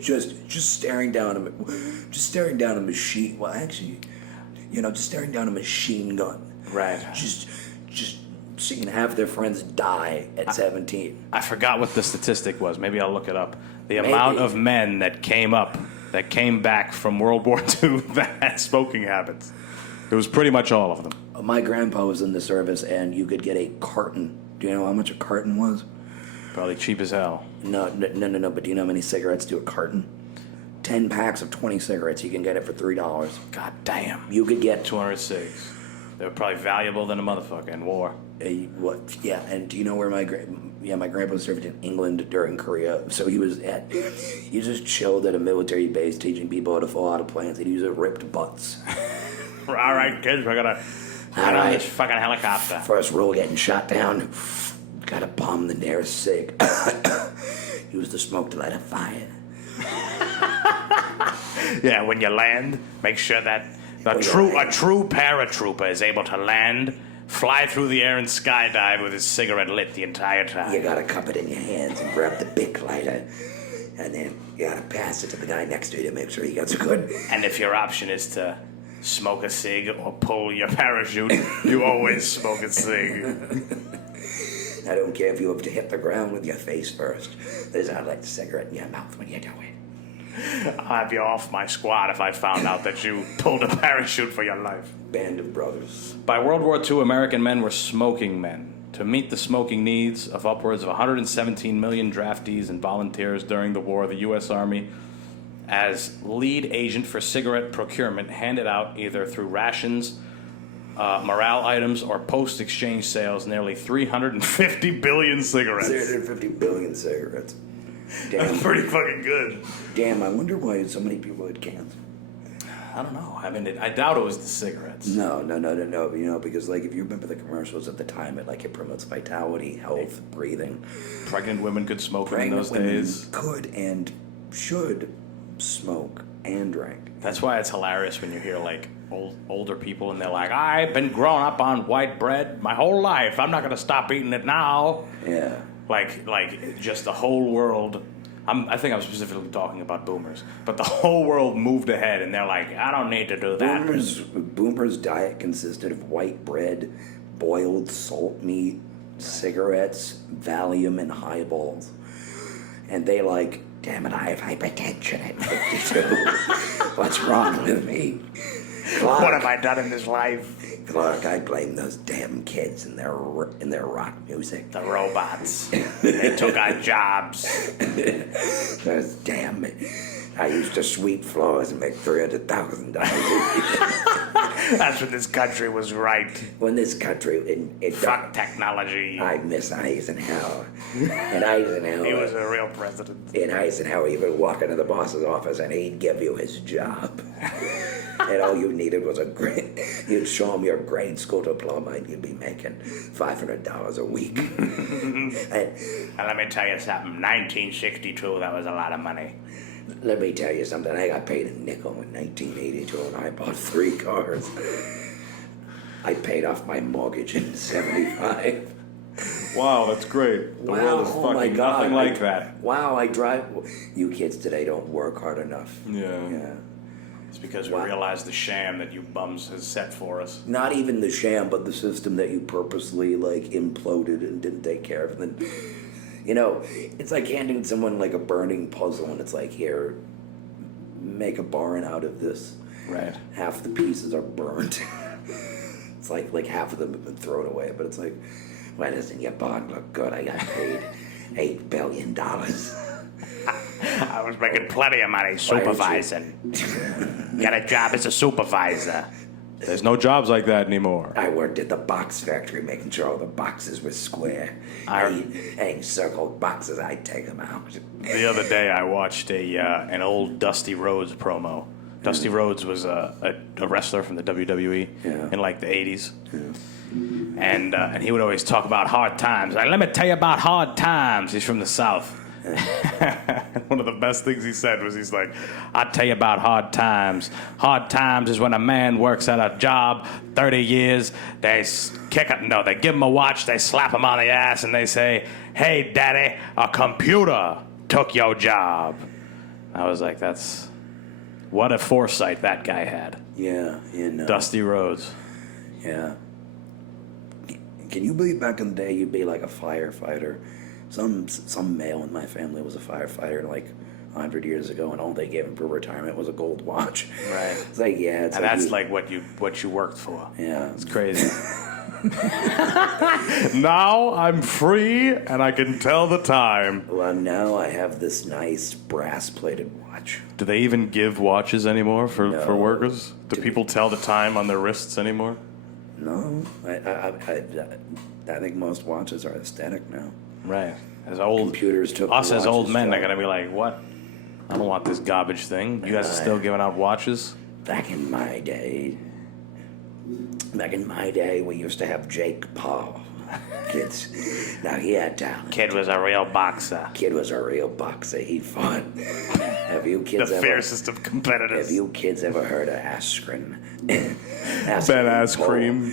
just staring down a machine. Well, actually, just staring down a machine gun. Right. Just seeing half their friends die at 17. I forgot what the statistic was. Maybe I'll look it up. The amount of men that came back from World War II that had smoking habits. It was pretty much all of them. My grandpa was in the service, and you could get a carton. Do you know how much a carton was? Probably cheap as hell. No. But do you know how many cigarettes do a carton? 10 packs of 20 cigarettes. You can get it for $3. God damn. You could get 200 cigs. They were probably valuable than a motherfucker in war. What? Yeah, and do you know where my grandpa served in England during Korea? So he just chilled at a military base teaching people how to fall out of planes. He'd use ripped butts. All right, kids, we're gonna this fucking helicopter. First rule, getting shot down. Gotta bomb the nearest cig. Use the smoke to light a fire. Yeah, when you land, make sure that a true paratrooper is able to land, fly through the air, and skydive with his cigarette lit the entire time. You gotta cup it in your hands and grab the Bic lighter. And then you gotta pass it to the guy next to you to make sure he gets good. And if your option is to smoke a cig or pull your parachute, you always smoke a cig. I don't care if you have to hit the ground with your face first. There's not like the cigarette in your mouth when you do it. I'll have you off my squad if I found out that you pulled a parachute for your life. Band of brothers. By World War II, American men were smoking men. To meet the smoking needs of upwards of 117 million draftees and volunteers during the war, the U.S. Army, as lead agent for cigarette procurement, handed out either through rations, morale items, or post-exchange sales nearly 350 billion cigarettes. 350 billion cigarettes. Damn. That's pretty fucking good. Damn, I wonder why so many people had cancer. I don't know. I mean, I doubt it was the cigarettes. No. You know, because like if you remember the commercials at the time, it promotes vitality, health, breathing. Pregnant women could smoke in Pregnant those women days. could and should smoke and drink. That's why it's hilarious when you hear like older people and they're like, I've been growing up on white bread my whole life. I'm not going to stop eating it now. Yeah. Like just the whole world. I think I'm specifically talking about boomers, but the whole world moved ahead, and they're like, I don't need to do that. Boomers' diet consisted of white bread, boiled salt meat, cigarettes, Valium, and highballs. And they like, damn it, I have hypertension at 52. What's wrong with me? Clark, What have I done in this life? Clark, I blame those damn kids and their rock music. The robots. They took our jobs. Those damn. I used to sweep floors and make $300,000 a year. That's when this country was right. When this country, Fuck technology. I miss Eisenhower. And Eisenhower. He was a real president. In Eisenhower, you would walk into the boss's office and he'd give you his job. And all you needed was you'd show him your grade school diploma and you'd be making $500 a week. And let me tell you something, 1962, that was a lot of money. Let me tell you something, I got paid a nickel in 1982 and I bought 3 cars. I paid off my mortgage in 75. Wow, that's great. The world is fucking nothing like that. Wow, I drive. You kids today don't work hard enough. Yeah. It's because we realized the sham that you bums has set for us. Not even the sham, but the system that you purposely imploded and didn't take care of. And then, it's like handing someone a burning puzzle, and it's like, here, make a barn out of this. Right. Half the pieces are burnt. It's like half of them have been thrown away, but it's like, why doesn't your barn look good? I got paid $8 billion. I was making plenty of money supervising. Got a job as a supervisor. There's no jobs like that anymore. I worked at the box factory making sure all the boxes were square. Any circled boxes, I'd take them out. The other day I watched an old Dusty Rhodes promo. Dusty Rhodes was a wrestler from the WWE in the 80s. Yeah. And he would always talk about hard times. Let me tell you about hard times. He's from the South. One of the best things he said was, he's like, I'll tell you about hard times. Hard times is when a man works at a job 30 years, they give him a watch, they slap him on the ass, and they say, hey, daddy, a computer took your job. I was like, what a foresight that guy had. Yeah, Dusty Rhodes. Yeah. Can you believe back in the day you'd be like a firefighter? Some male in my family was a firefighter 100 years ago, and all they gave him for retirement was a gold watch. Right. It's like, yeah. And that's what you worked for. Yeah. It's crazy. Now I'm free and I can tell the time. Well, now I have this nice brass-plated watch. Do they even give watches anymore for workers? Do people tell the time on their wrists anymore? No. I think most watches are aesthetic now. Right. Computers took us as old men job. are gonna be like, what? I don't want this garbage thing. You guys are still giving out watches? Back in my day, we used to have Jake Paul. Kids. Now he had talent. Kid was a real boxer. Kid was a real boxer. He fought. Have you kids The ever? fiercest of competitors. Have you kids ever heard of Askren? Ben Ass Cream.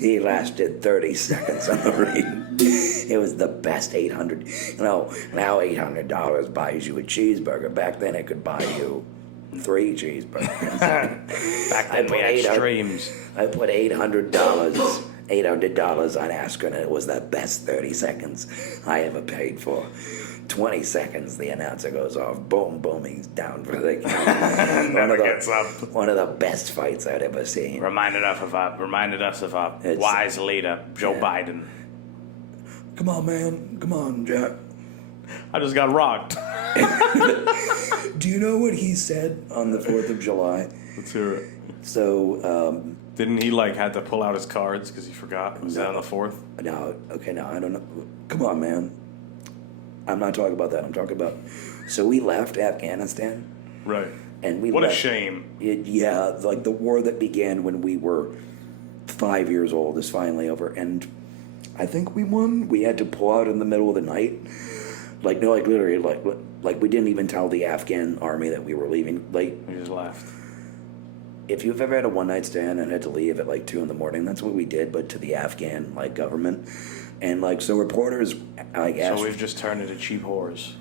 He lasted 30 seconds on the ring. It was the best 800. Now $800 buys you a cheeseburger. Back then, it could buy you 3 cheeseburgers. Back then we had streams. I put $800 on Askren, and it was the best 30 seconds I ever paid for. 20 seconds, the announcer goes off. Boom, boom, he's down for the count. Never gets up. One of the best fights I'd ever seen. Reminded us of a wise leader, Joe Biden. Come on, man. Come on, Jack. I just got rocked. Do you know what he said on the 4th of July? Let's hear it. So, didn't he had to pull out his cards because he forgot? Was that on the 4th? No, I don't know. Come on, man. I'm not talking about that. I'm talking about. So we left Afghanistan. Right. And we what left, a shame. Like the war that began when we were 5 years old is finally over, and I think we won. We had to pull out in the middle of the night. Literally, we didn't even tell the Afghan army that we were leaving. We just left. If you've ever had a one-night stand and had to leave at 2 a.m, that's what we did, but to the Afghan government. And so reporters asked. So we've just turned into cheap whores.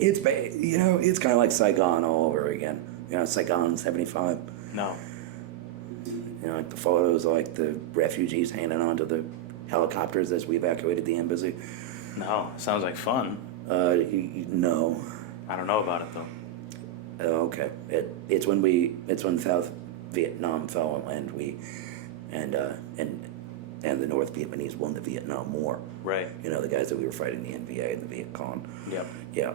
It's it's kind of like Saigon all over again. Saigon 75. No. The photos of the refugees hanging onto the helicopters as we evacuated the embassy. No, sounds like fun. No. I don't know about it though. Okay. It's when South Vietnam fell and the North Vietnamese won the Vietnam War. Right. The guys that we were fighting, the NVA and the Viet Cong. Yep. Yeah.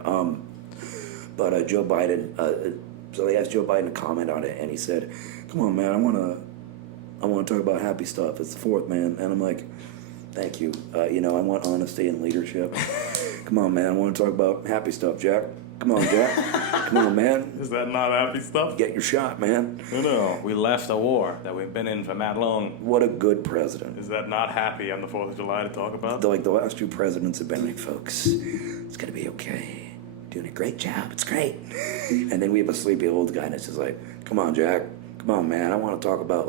But Joe Biden. So they asked Joe Biden to comment on it, and he said, "Come on, man, I want to talk about happy stuff. It's the 4th, man." And I'm like, "Thank you. I want honesty and leadership. Come on, man, I want to talk about happy stuff, Jack. Come on, Jack. Come on, man. Is that not happy stuff? Get your shot, man." No. We left a war that we've been in for that long. What a good president. Is that not happy on the 4th of July to talk about? The last 2 presidents have been like, "Folks, it's going to be okay. Doing a great job. It's great." And then we have a sleepy old guy, and it's just like, "Come on, Jack. Come on, man. I want to talk about,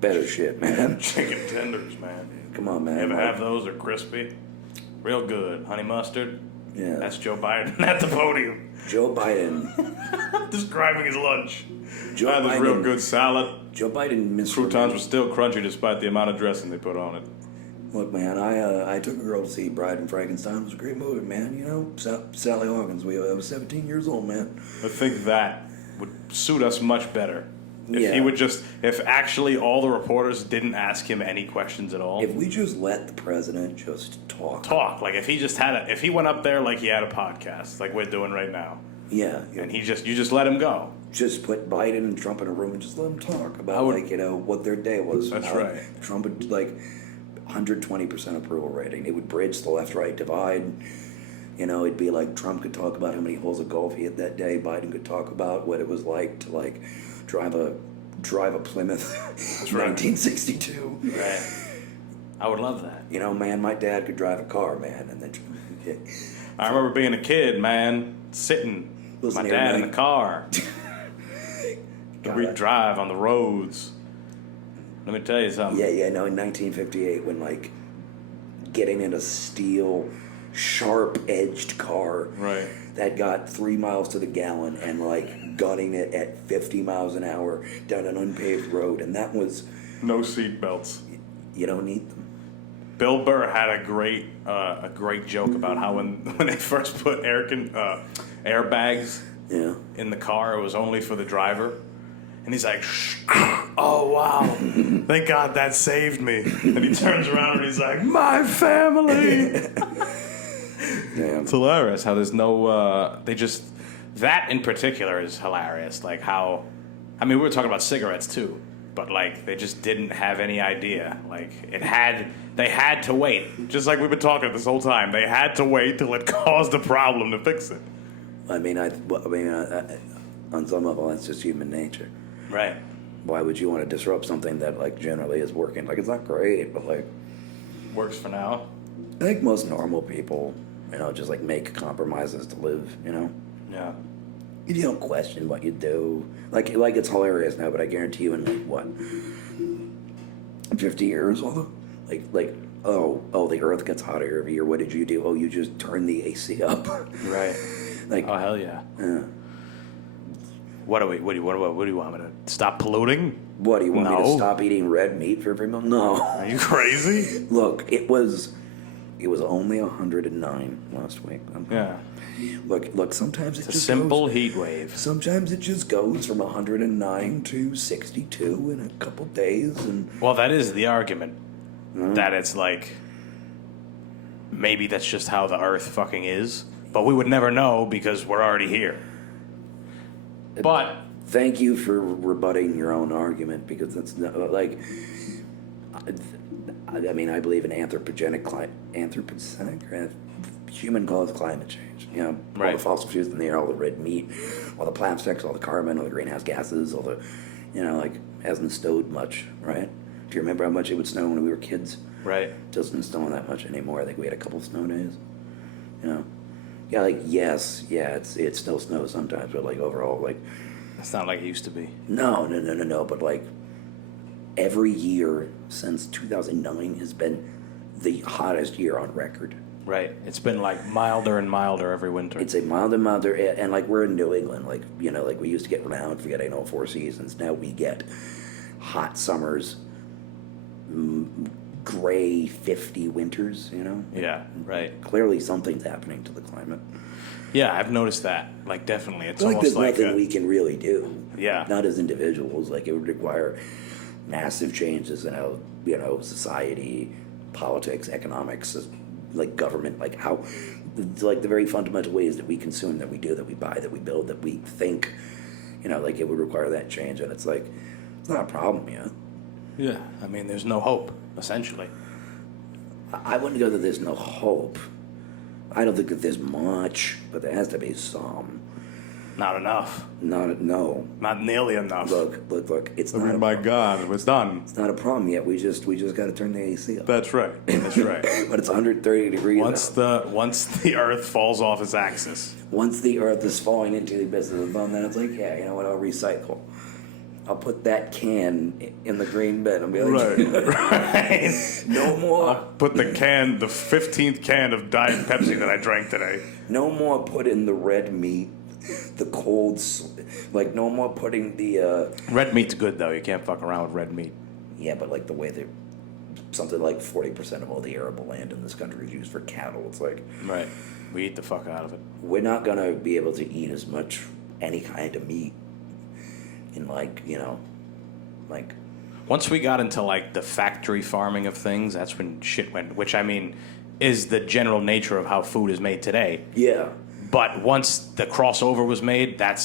better shit, man." Chicken tenders, man. Come on, man. You ever have those? They're crispy. Real good. Honey mustard. Yeah. That's Joe Biden at the podium. Joe Biden. Describing his lunch. Joe Had this Biden. real good salad. Joe Biden Croutons were still crunchy despite the amount of dressing they put on it. Look, man, I took a girl to see Bride and Frankenstein. It was a great movie, man. Sally Hawkins. I was 17 years old, man. I think that would suit us much better. If Yeah. he would if actually all the reporters didn't ask him any questions at all. If we just let the president just talk. If he just if he went up there like he had a podcast, like we're doing right now. Yeah. And you just let him go. Just put Biden and Trump in a room and just let them talk about, what their day was. That's right. Trump would, 120% approval rating. It would bridge the left-right divide. It'd be like Trump could talk about how many holes of golf he hit that day. Biden could talk about what it was like to, drive a Plymouth 1962. Right. I would love that. Man, my dad could drive a car, man. And then I remember being a kid, man, sitting with my Listen here, dad in Mike. the car. We'd drive on the roads. Let me tell you something. Yeah, no, in 1958 when, getting in a steel, sharp-edged car Right. that got 3 miles to the gallon and, gutting it at 50 miles an hour down an unpaved road, and that was... No seat belts. You don't need them. Bill Burr had a great joke about how when they first put airbags Yeah. in the car, it was only for the driver. And he's like, "Oh, wow. Thank God that saved me." And he turns around and he's like, "My family." Damn. It's hilarious how there's no, that in particular is hilarious. We were talking about cigarettes too, but they just didn't have any idea. They had to wait. Just like we've been talking this whole time. They had to wait till it caused a problem to fix it. On some level, that's just human nature. Right. Why would you want to disrupt something that, generally is working? It's not great, but, works for now. I think most normal people, just like make compromises to live, Yeah. You don't question what you do. Like it's hilarious now, but I guarantee you in 50 years, the Earth gets hotter every year. What did you do? Oh, you just turned the AC up. Right. Oh hell yeah. What do you want me to stop polluting? What do you want me to stop eating red meat for every meal? No. Are you crazy? Look, it was only 109 last week. Yeah. Look. Sometimes it's a simple heat wave. Sometimes it just goes from 109 to 62 in a couple days, and well, that is the argument. That it's like maybe that's just how the Earth fucking is, but we would never know because we're already here. But thank you for rebutting your own argument, because that's not, like, I mean, I believe in anthropogenic human caused climate change. All the fossil fuels in the air, all the red meat, all the plastics, all the carbon, all the greenhouse gases, all the, hasn't snowed much, right? Do you remember how much it would snow when we were kids? Right. It doesn't snow that much anymore. I think we had a couple snow days. Yeah, it still snows sometimes, but overall, it's not like it used to be. No, but every year since 2009 has been the hottest year on record. Right. It's been milder and milder every winter. It's a milder and milder, and we're in New England, we used to get renowned for getting all 4 seasons. Now we get hot summers, gray 50 winters, Yeah, right. Clearly something's happening to the climate. Yeah, I've noticed that. Definitely. It's there's almost nothing we can really do. Yeah. Not as individuals. It would require massive changes in how, society, politics, economics, government, how, the very fundamental ways that we consume, that we do, that we buy, that we build, that we think, it would require that change. And it's it's not a problem, Yeah, I mean, there's no hope, essentially. I wouldn't go that there's no hope. I don't think that there's much, but there has to be some. Not enough. No. Not nearly enough. Look. It's I not. mean, my God, it was done. It's not a problem yet. We just got to turn the AC up. That's right. That's right. But it's 130 degrees. Once the Earth falls off its axis. Once the Earth is falling into the abyss of the bone, then it's you know what? I'll recycle. I'll put that can in the green bin and be like, right. No more. I'll put the 15th can of Diet Pepsi that I drank today. No more putting the red meat, the cold, no more putting the... Red meat's good, though. You can't fuck around with red meat. Yeah, but the way that something like 40% of all the arable land in this country is used for cattle, it's Right. We eat the fuck out of it. We're not going to be able to eat as much any kind of meat in once we got into the factory farming of things, that's when shit went, which I mean is the general nature of how food is made today. Yeah. But once the crossover was made, that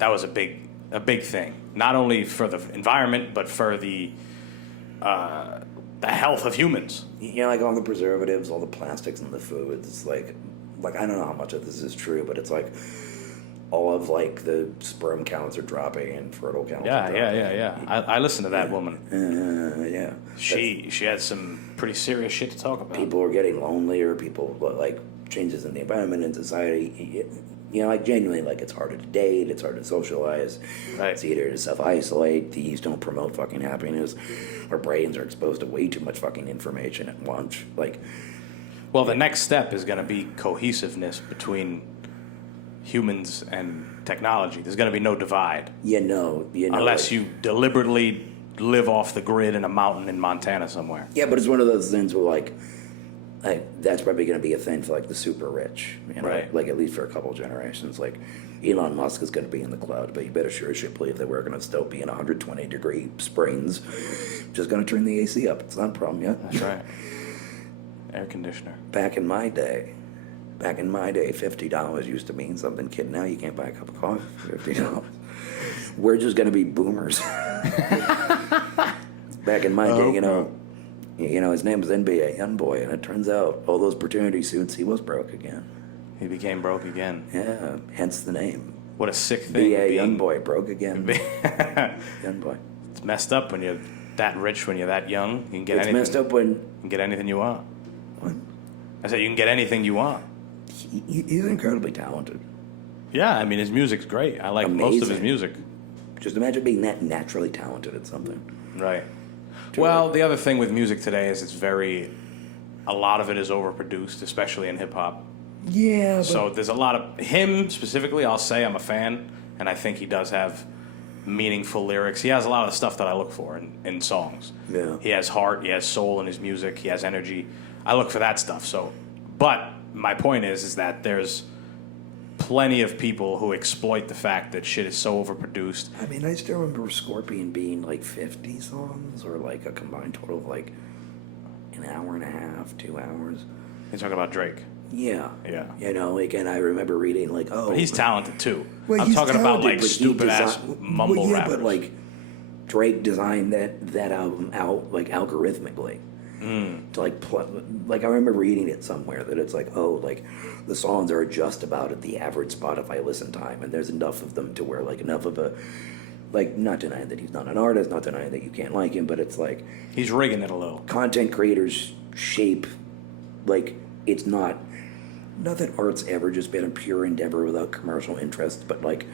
was a big thing. Not only for the environment, but for the health of humans. All the preservatives, all the plastics in the food. It's I don't know how much of this is true, but it's all of the sperm counts are dropping and fertile counts are dropping. Yeah. I listened to that woman. Yeah. She had some pretty serious shit to talk about. People are getting lonelier. People changes in the environment and society. Genuinely, it's harder to date. It's harder to socialize. Right. It's easier to self-isolate. These don't promote fucking happiness. Our brains are exposed to way too much fucking information at once. Well, the next step is going to be cohesiveness between humans and technology. There's going to be no divide. Unless you deliberately live off the grid in a mountain in Montana somewhere. Yeah, but it's one of those things where that's probably going to be a thing for the super rich, right? At least for a couple generations. Elon Musk is going to be in the cloud, but you better sure as shit believe that we're going to still be in 120-degree springs. Just going to turn the AC up. It's not a problem yet. That's right. Air conditioner. Back in my day, $50 used to mean something, kid. Now you can't buy a cup of coffee for $50. We're just going to be boomers. Back in my day, his name was NBA Youngboy, and it turns out all those fraternity suits, he was broke again. He became broke again. Yeah, hence the name. What a sick thing. NBA Youngboy, broke again. Youngboy. It's messed up when you that rich when you're that young. You can get It's anything. messed up when... You can get anything you want. What? I said you can get anything you want. He's incredibly talented. Yeah, I mean his music's great. I like most of his Amazing. music. Just imagine being that naturally talented at something. Right. Well, the other thing with music today is a lot of it is overproduced, especially in hip hop. Yeah. But So there's a lot of him specifically. I'll say I'm a fan, and I think he does have meaningful lyrics. He has a lot of the stuff that I look for in songs. Yeah. He has heart. He has soul in his music. He has energy. I look for that stuff. So, but my point is that there's plenty of people who exploit the fact that shit is so overproduced. I mean, I still remember Scorpion being like 50 songs, or like a combined total of like an hour and a half, 2 hours. You're talking about Drake. Yeah. Yeah. You know, like, and I remember reading like, oh, But he's talented too. well, I'm he's talking about talented, like but he stupid ass desi- mumble well, yeah, rappers. but like Drake designed that album out like algorithmically. To like like I remember reading it somewhere that it's like, oh, like the songs are just about at the average Spotify listen time, and there's enough of them to where like enough of a, like, not denying that he's not an artist, not denying that you can't like him, but it's like He's rigging it a little. content creators shape, like, it's not that art's ever just been a pure endeavor without commercial interest, but like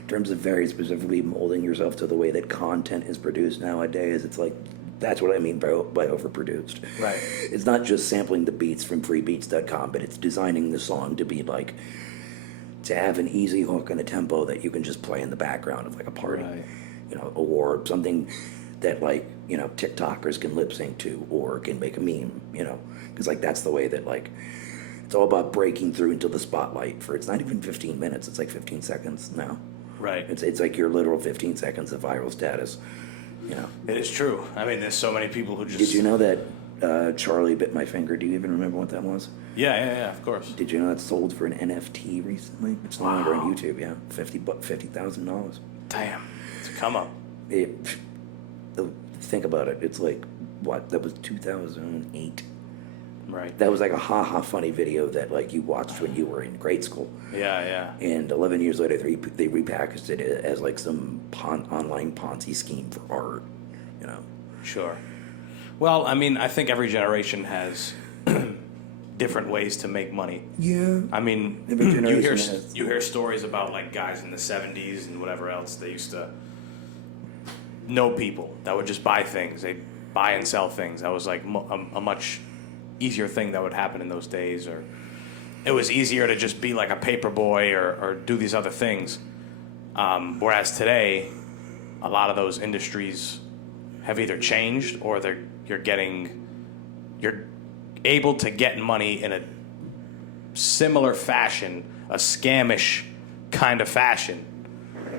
in terms of very specifically molding yourself to the way that content is produced nowadays, it's like that's what I mean by overproduced. Right. It's not just sampling the beats from freebeats.com, but it's designing the song to be like, to have an easy hook and a tempo that you can just play in the background of like a party, Right. you know, or something that like, you know, TikTokers can lip sync to or can make a meme, you know, because like that's the way that like it's all about breaking through into the spotlight for, it's not even 15 minutes, it's like 15 seconds now. Right. It's like your literal 15 seconds of viral status, you know. It is true. I mean, there's so many people who just. Did you know that Charlie Bit My Finger? Do you even remember what that was? Yeah, of course. Did you know that sold for an NFT recently? It's no longer on YouTube. Yeah, $50,000. Damn. It's a come up. Think about it. It's like what? That was 2008. Right. That was like a funny video that like you watched when you were in grade school. Yeah. And 11 years later, they repackaged it as like some online Ponzi scheme for art, you know. Sure. Well, I mean, I think every generation has different ways to make money. Yeah. I mean, Every you generation has. hear stories about like guys in the 70s and whatever else. They used to know people that would just buy things. They buy and sell things. That was like a much easier thing that would happen in those days, or it was easier to just be like a paper boy or do these other things. Whereas today, a lot of those industries have either changed or you're able to get money in a similar fashion, a scamish kind of fashion.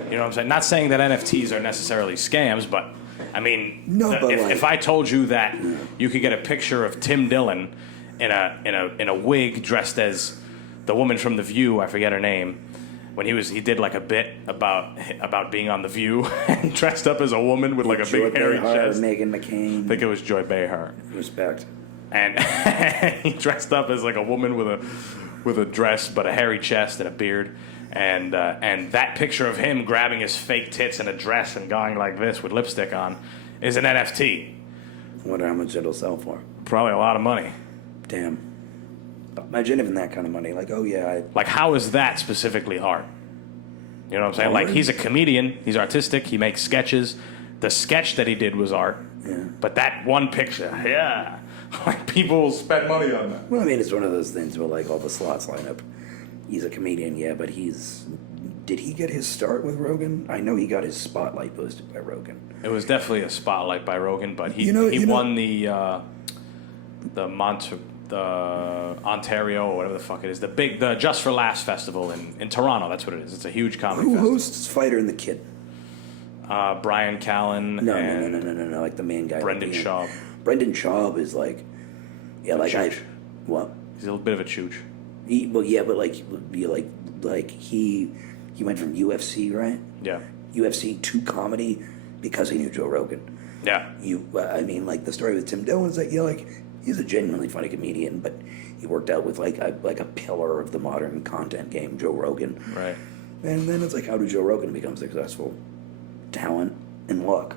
You know what I'm saying? Not saying that NFTs are necessarily scams, but I mean, No, but if I told you that you could get a picture of Tim Dillon in a wig dressed as the woman from The View, I forget her name, when he did like a bit about being on The View and dressed up as a woman with like a Joy big hairy Behar, chest. Meghan McCain. I think it was Joy Behar, Respect. and he dressed up as like a woman with a dress but a hairy chest and a beard. And that picture of him grabbing his fake tits in a dress and going like this with lipstick on is an NFT. Wonder how much it'll sell for. Probably a lot of money. Damn. Imagine even that kind of money. Like, oh yeah, Like, how is that specifically art? You know what I'm saying? Like, he's a comedian. He's artistic. He makes sketches. The sketch that he did was art. Yeah. But that one picture, yeah. Like, people will spend money on that. Well, I mean, it's one of those things where like all the slots line up. He's a comedian, yeah, but did he get his start with Rogan? I know he got his spotlight boosted by Rogan. It was definitely a spotlight by Rogan, but he won the Ontario or whatever the fuck it is, the Just for Laughs festival in Toronto. That's what it is. It's a huge comedy Who festival. hosts Fighter and the Kid? Brian Callen. No, like the main guy. Brendan like, Schaub. Brendan Schaub is like, yeah, like Chooch. what? He's a little bit of a chooch. He went from UFC, right? Yeah. UFC to comedy because he knew Joe Rogan. Yeah. I mean, like the story with Tim Dillon is that, yeah, like he's a genuinely funny comedian, but he worked out with like a pillar of the modern content game, Joe Rogan. Right. And then it's like, how did Joe Rogan become successful? Talent and luck.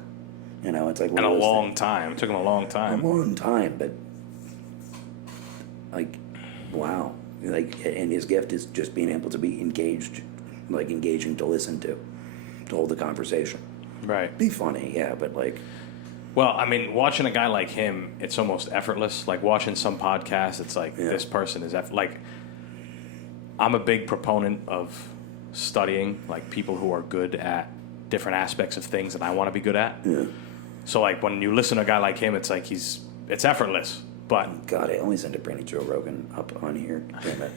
You know, it's like And a long time. It took him a long time. A long time, but like, wow. Like, and his gift is just being able to be engaged, like engaging to listen to hold the conversation. Right. Be funny, yeah, but like. Well, I mean, watching a guy like him, it's almost effortless. Like watching some podcasts, it's like this person is like. I'm a big proponent of studying like people who are good at different aspects of things that I want to be good at. Yeah. So like when you listen to a guy like him, it's like it's effortless. But God, I always end up bringing Joe Rogan up on here. Damn it.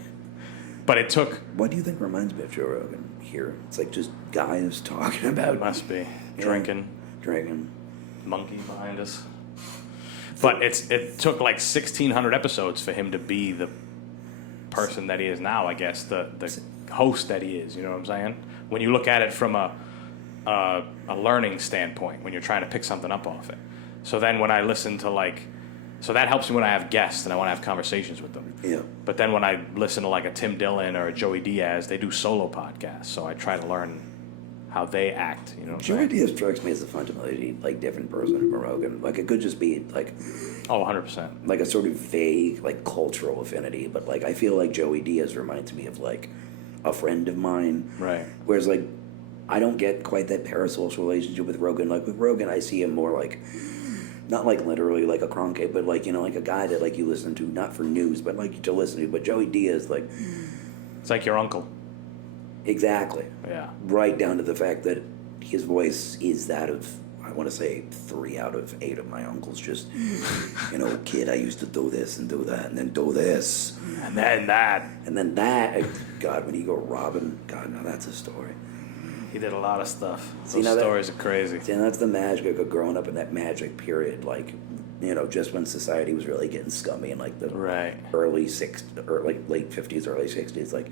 But it took. What do you think reminds me of Joe Rogan here? It's like just guys talking about. It must be drinking. Monkey behind us. But it took like 1,600 episodes for him to be the person that he is now, I guess, the host that he is, you know what I'm saying? When you look at it from a learning standpoint, when you're trying to pick something up off it. So then when I listen to so that helps me when I have guests and I want to have conversations with them. Yeah. But then when I listen to like a Tim Dillon or a Joey Diaz, they do solo podcasts, so I try to learn how they act, you know what I'm Joey saying? Diaz strikes me as a fundamentally like different person from Rogan. Like it could just be like. Oh, 100%. Like a sort of vague, like, cultural affinity. But, like, I feel like Joey Diaz reminds me of, like, a friend of mine. Right. Whereas, like, I don't get quite that parasocial relationship with Rogan. Like, with Rogan, I see him more like, not like literally like a Cronkite, but, like, you know, like a guy that, like, you listen to, not for news, but, like, to listen to. But Joey Diaz, like... It's like your uncle. Exactly. Yeah. Right down to the fact that his voice is that of... I want to say 3 out of 8 of my uncles just, you know, kid, I used to do this and do that and then do this. And then that. And then that. God, when you go robbing, God, now that's a story. He did a lot of stuff. See, Those stories are crazy. See, and that's the magic of growing up in that magic period, like, you know, just when society was really getting scummy in, like, the early 60s, or, like, late 50s, early 60s, like...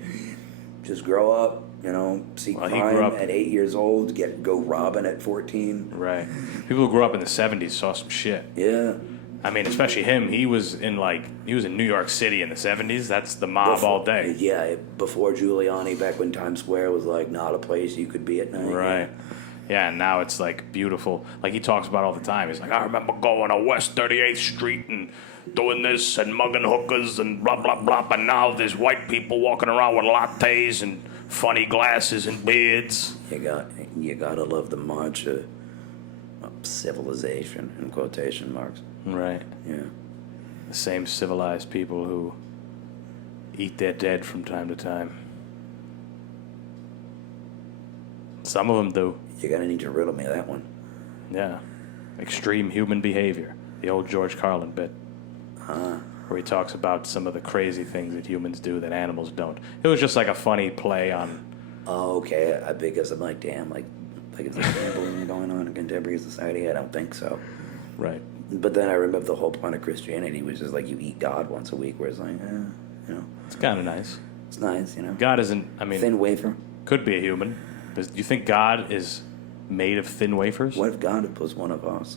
Just grow up, you know, see crime at 8 years old, go robbing at 14. Right. People who grew up in the 70s saw some shit. Yeah. I mean, especially him. He was in New York City in the 70s. That's the mob all day. Yeah, before Giuliani, back when Times Square was like not a place you could be at night. Right. Yeah, and now it's like beautiful. Like he talks about all the time. He's like, I remember going to West 38th Street and doing this and mugging hookers and blah, blah, blah. But now there's white people walking around with lattes and funny glasses and beards. You gotta love the march of civilization, in quotation marks. Right. Yeah. The same civilized people who eat their dead from time to time. Some of them do. You're gonna need to riddle me that one. Yeah. Extreme human behavior. The old George Carlin bit. Where he talks about some of the crazy things that humans do that animals don't. It was just like a funny play on... Oh, okay. Because I'm like, damn, like is there gambling going on in contemporary society? I don't think so. Right. But then I remember the whole point of Christianity was just like you eat God once a week, where it's like, you know. It's kind of nice. It's nice, you know. God isn't, I mean... Thin wafer. Could be a human. Do you think God is made of thin wafers? What if God was one of us?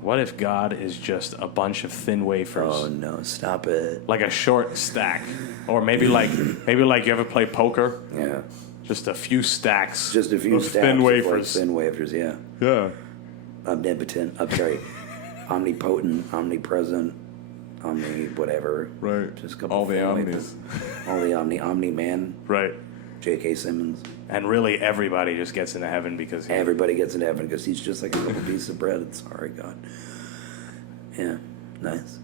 What if God is just a bunch of thin wafers? Oh no! Stop it! Like a short stack, or maybe like you ever play poker? Yeah. Just a few stacks. Just a few of stacks thin of wafers. Like thin wafers, yeah. Yeah. Omnipotent. I'm sorry. Omnipotent, omnipresent, whatever. Right. Just a couple all the thin omnis. wafers. All the omni man. Right. J.K. Simmons. And really, everybody just gets into heaven because everybody gets into heaven because he's just like a little piece of bread. Sorry, God. Yeah, nice.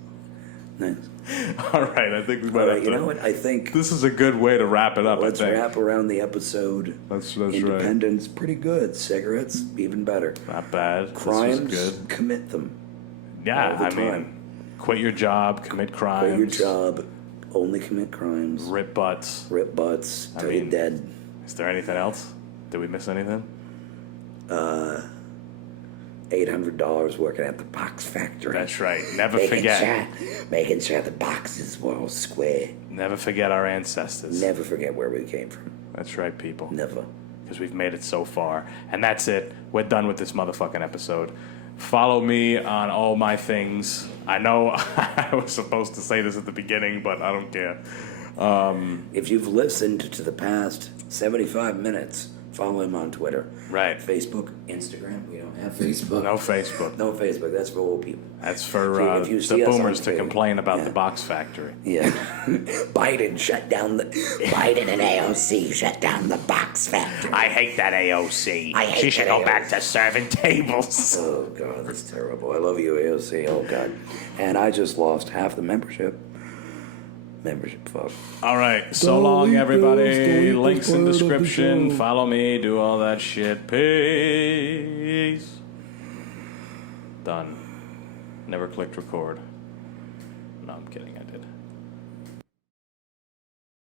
All right, I think we might have to. You know what? I think this is a good way to wrap it up. Let's wrap around the episode. That's Independence, right. Pretty good. Cigarettes, even better. Not bad. Crimes, this was good. Commit them. Yeah, I mean, quit your job, commit crimes. Quit your job, only commit crimes. Rip butts. Till you're dead. Is there anything else? Did we miss anything? $800 working at the box factory. That's right. Never forget. Making sure the boxes were all square. Never forget our ancestors. Never forget where we came from. That's right, people. Never. Because we've made it so far. And that's it. We're done with this motherfucking episode. Follow me on all my things. I know I was supposed to say this at the beginning, but I don't care. If you've listened to the past 75 minutes, Follow him on Twitter. Right. Facebook, Instagram. We don't have Facebook. No Facebook. No Facebook. That's for old people. That's for If you the see us on boomers to Facebook, complain about yeah. the box factory. Yeah. Biden shut down the... Biden and AOC shut down the box factory. I hate that AOC. I hate she should that go back to serving tables. Oh, God, that's terrible. I love you, AOC. Oh, God. And I just lost half the membership. Membership, fuck. All right. So long, everybody. Links in description. Follow me. Do all that shit. Peace. Done. Never clicked record. No, I'm kidding. I did.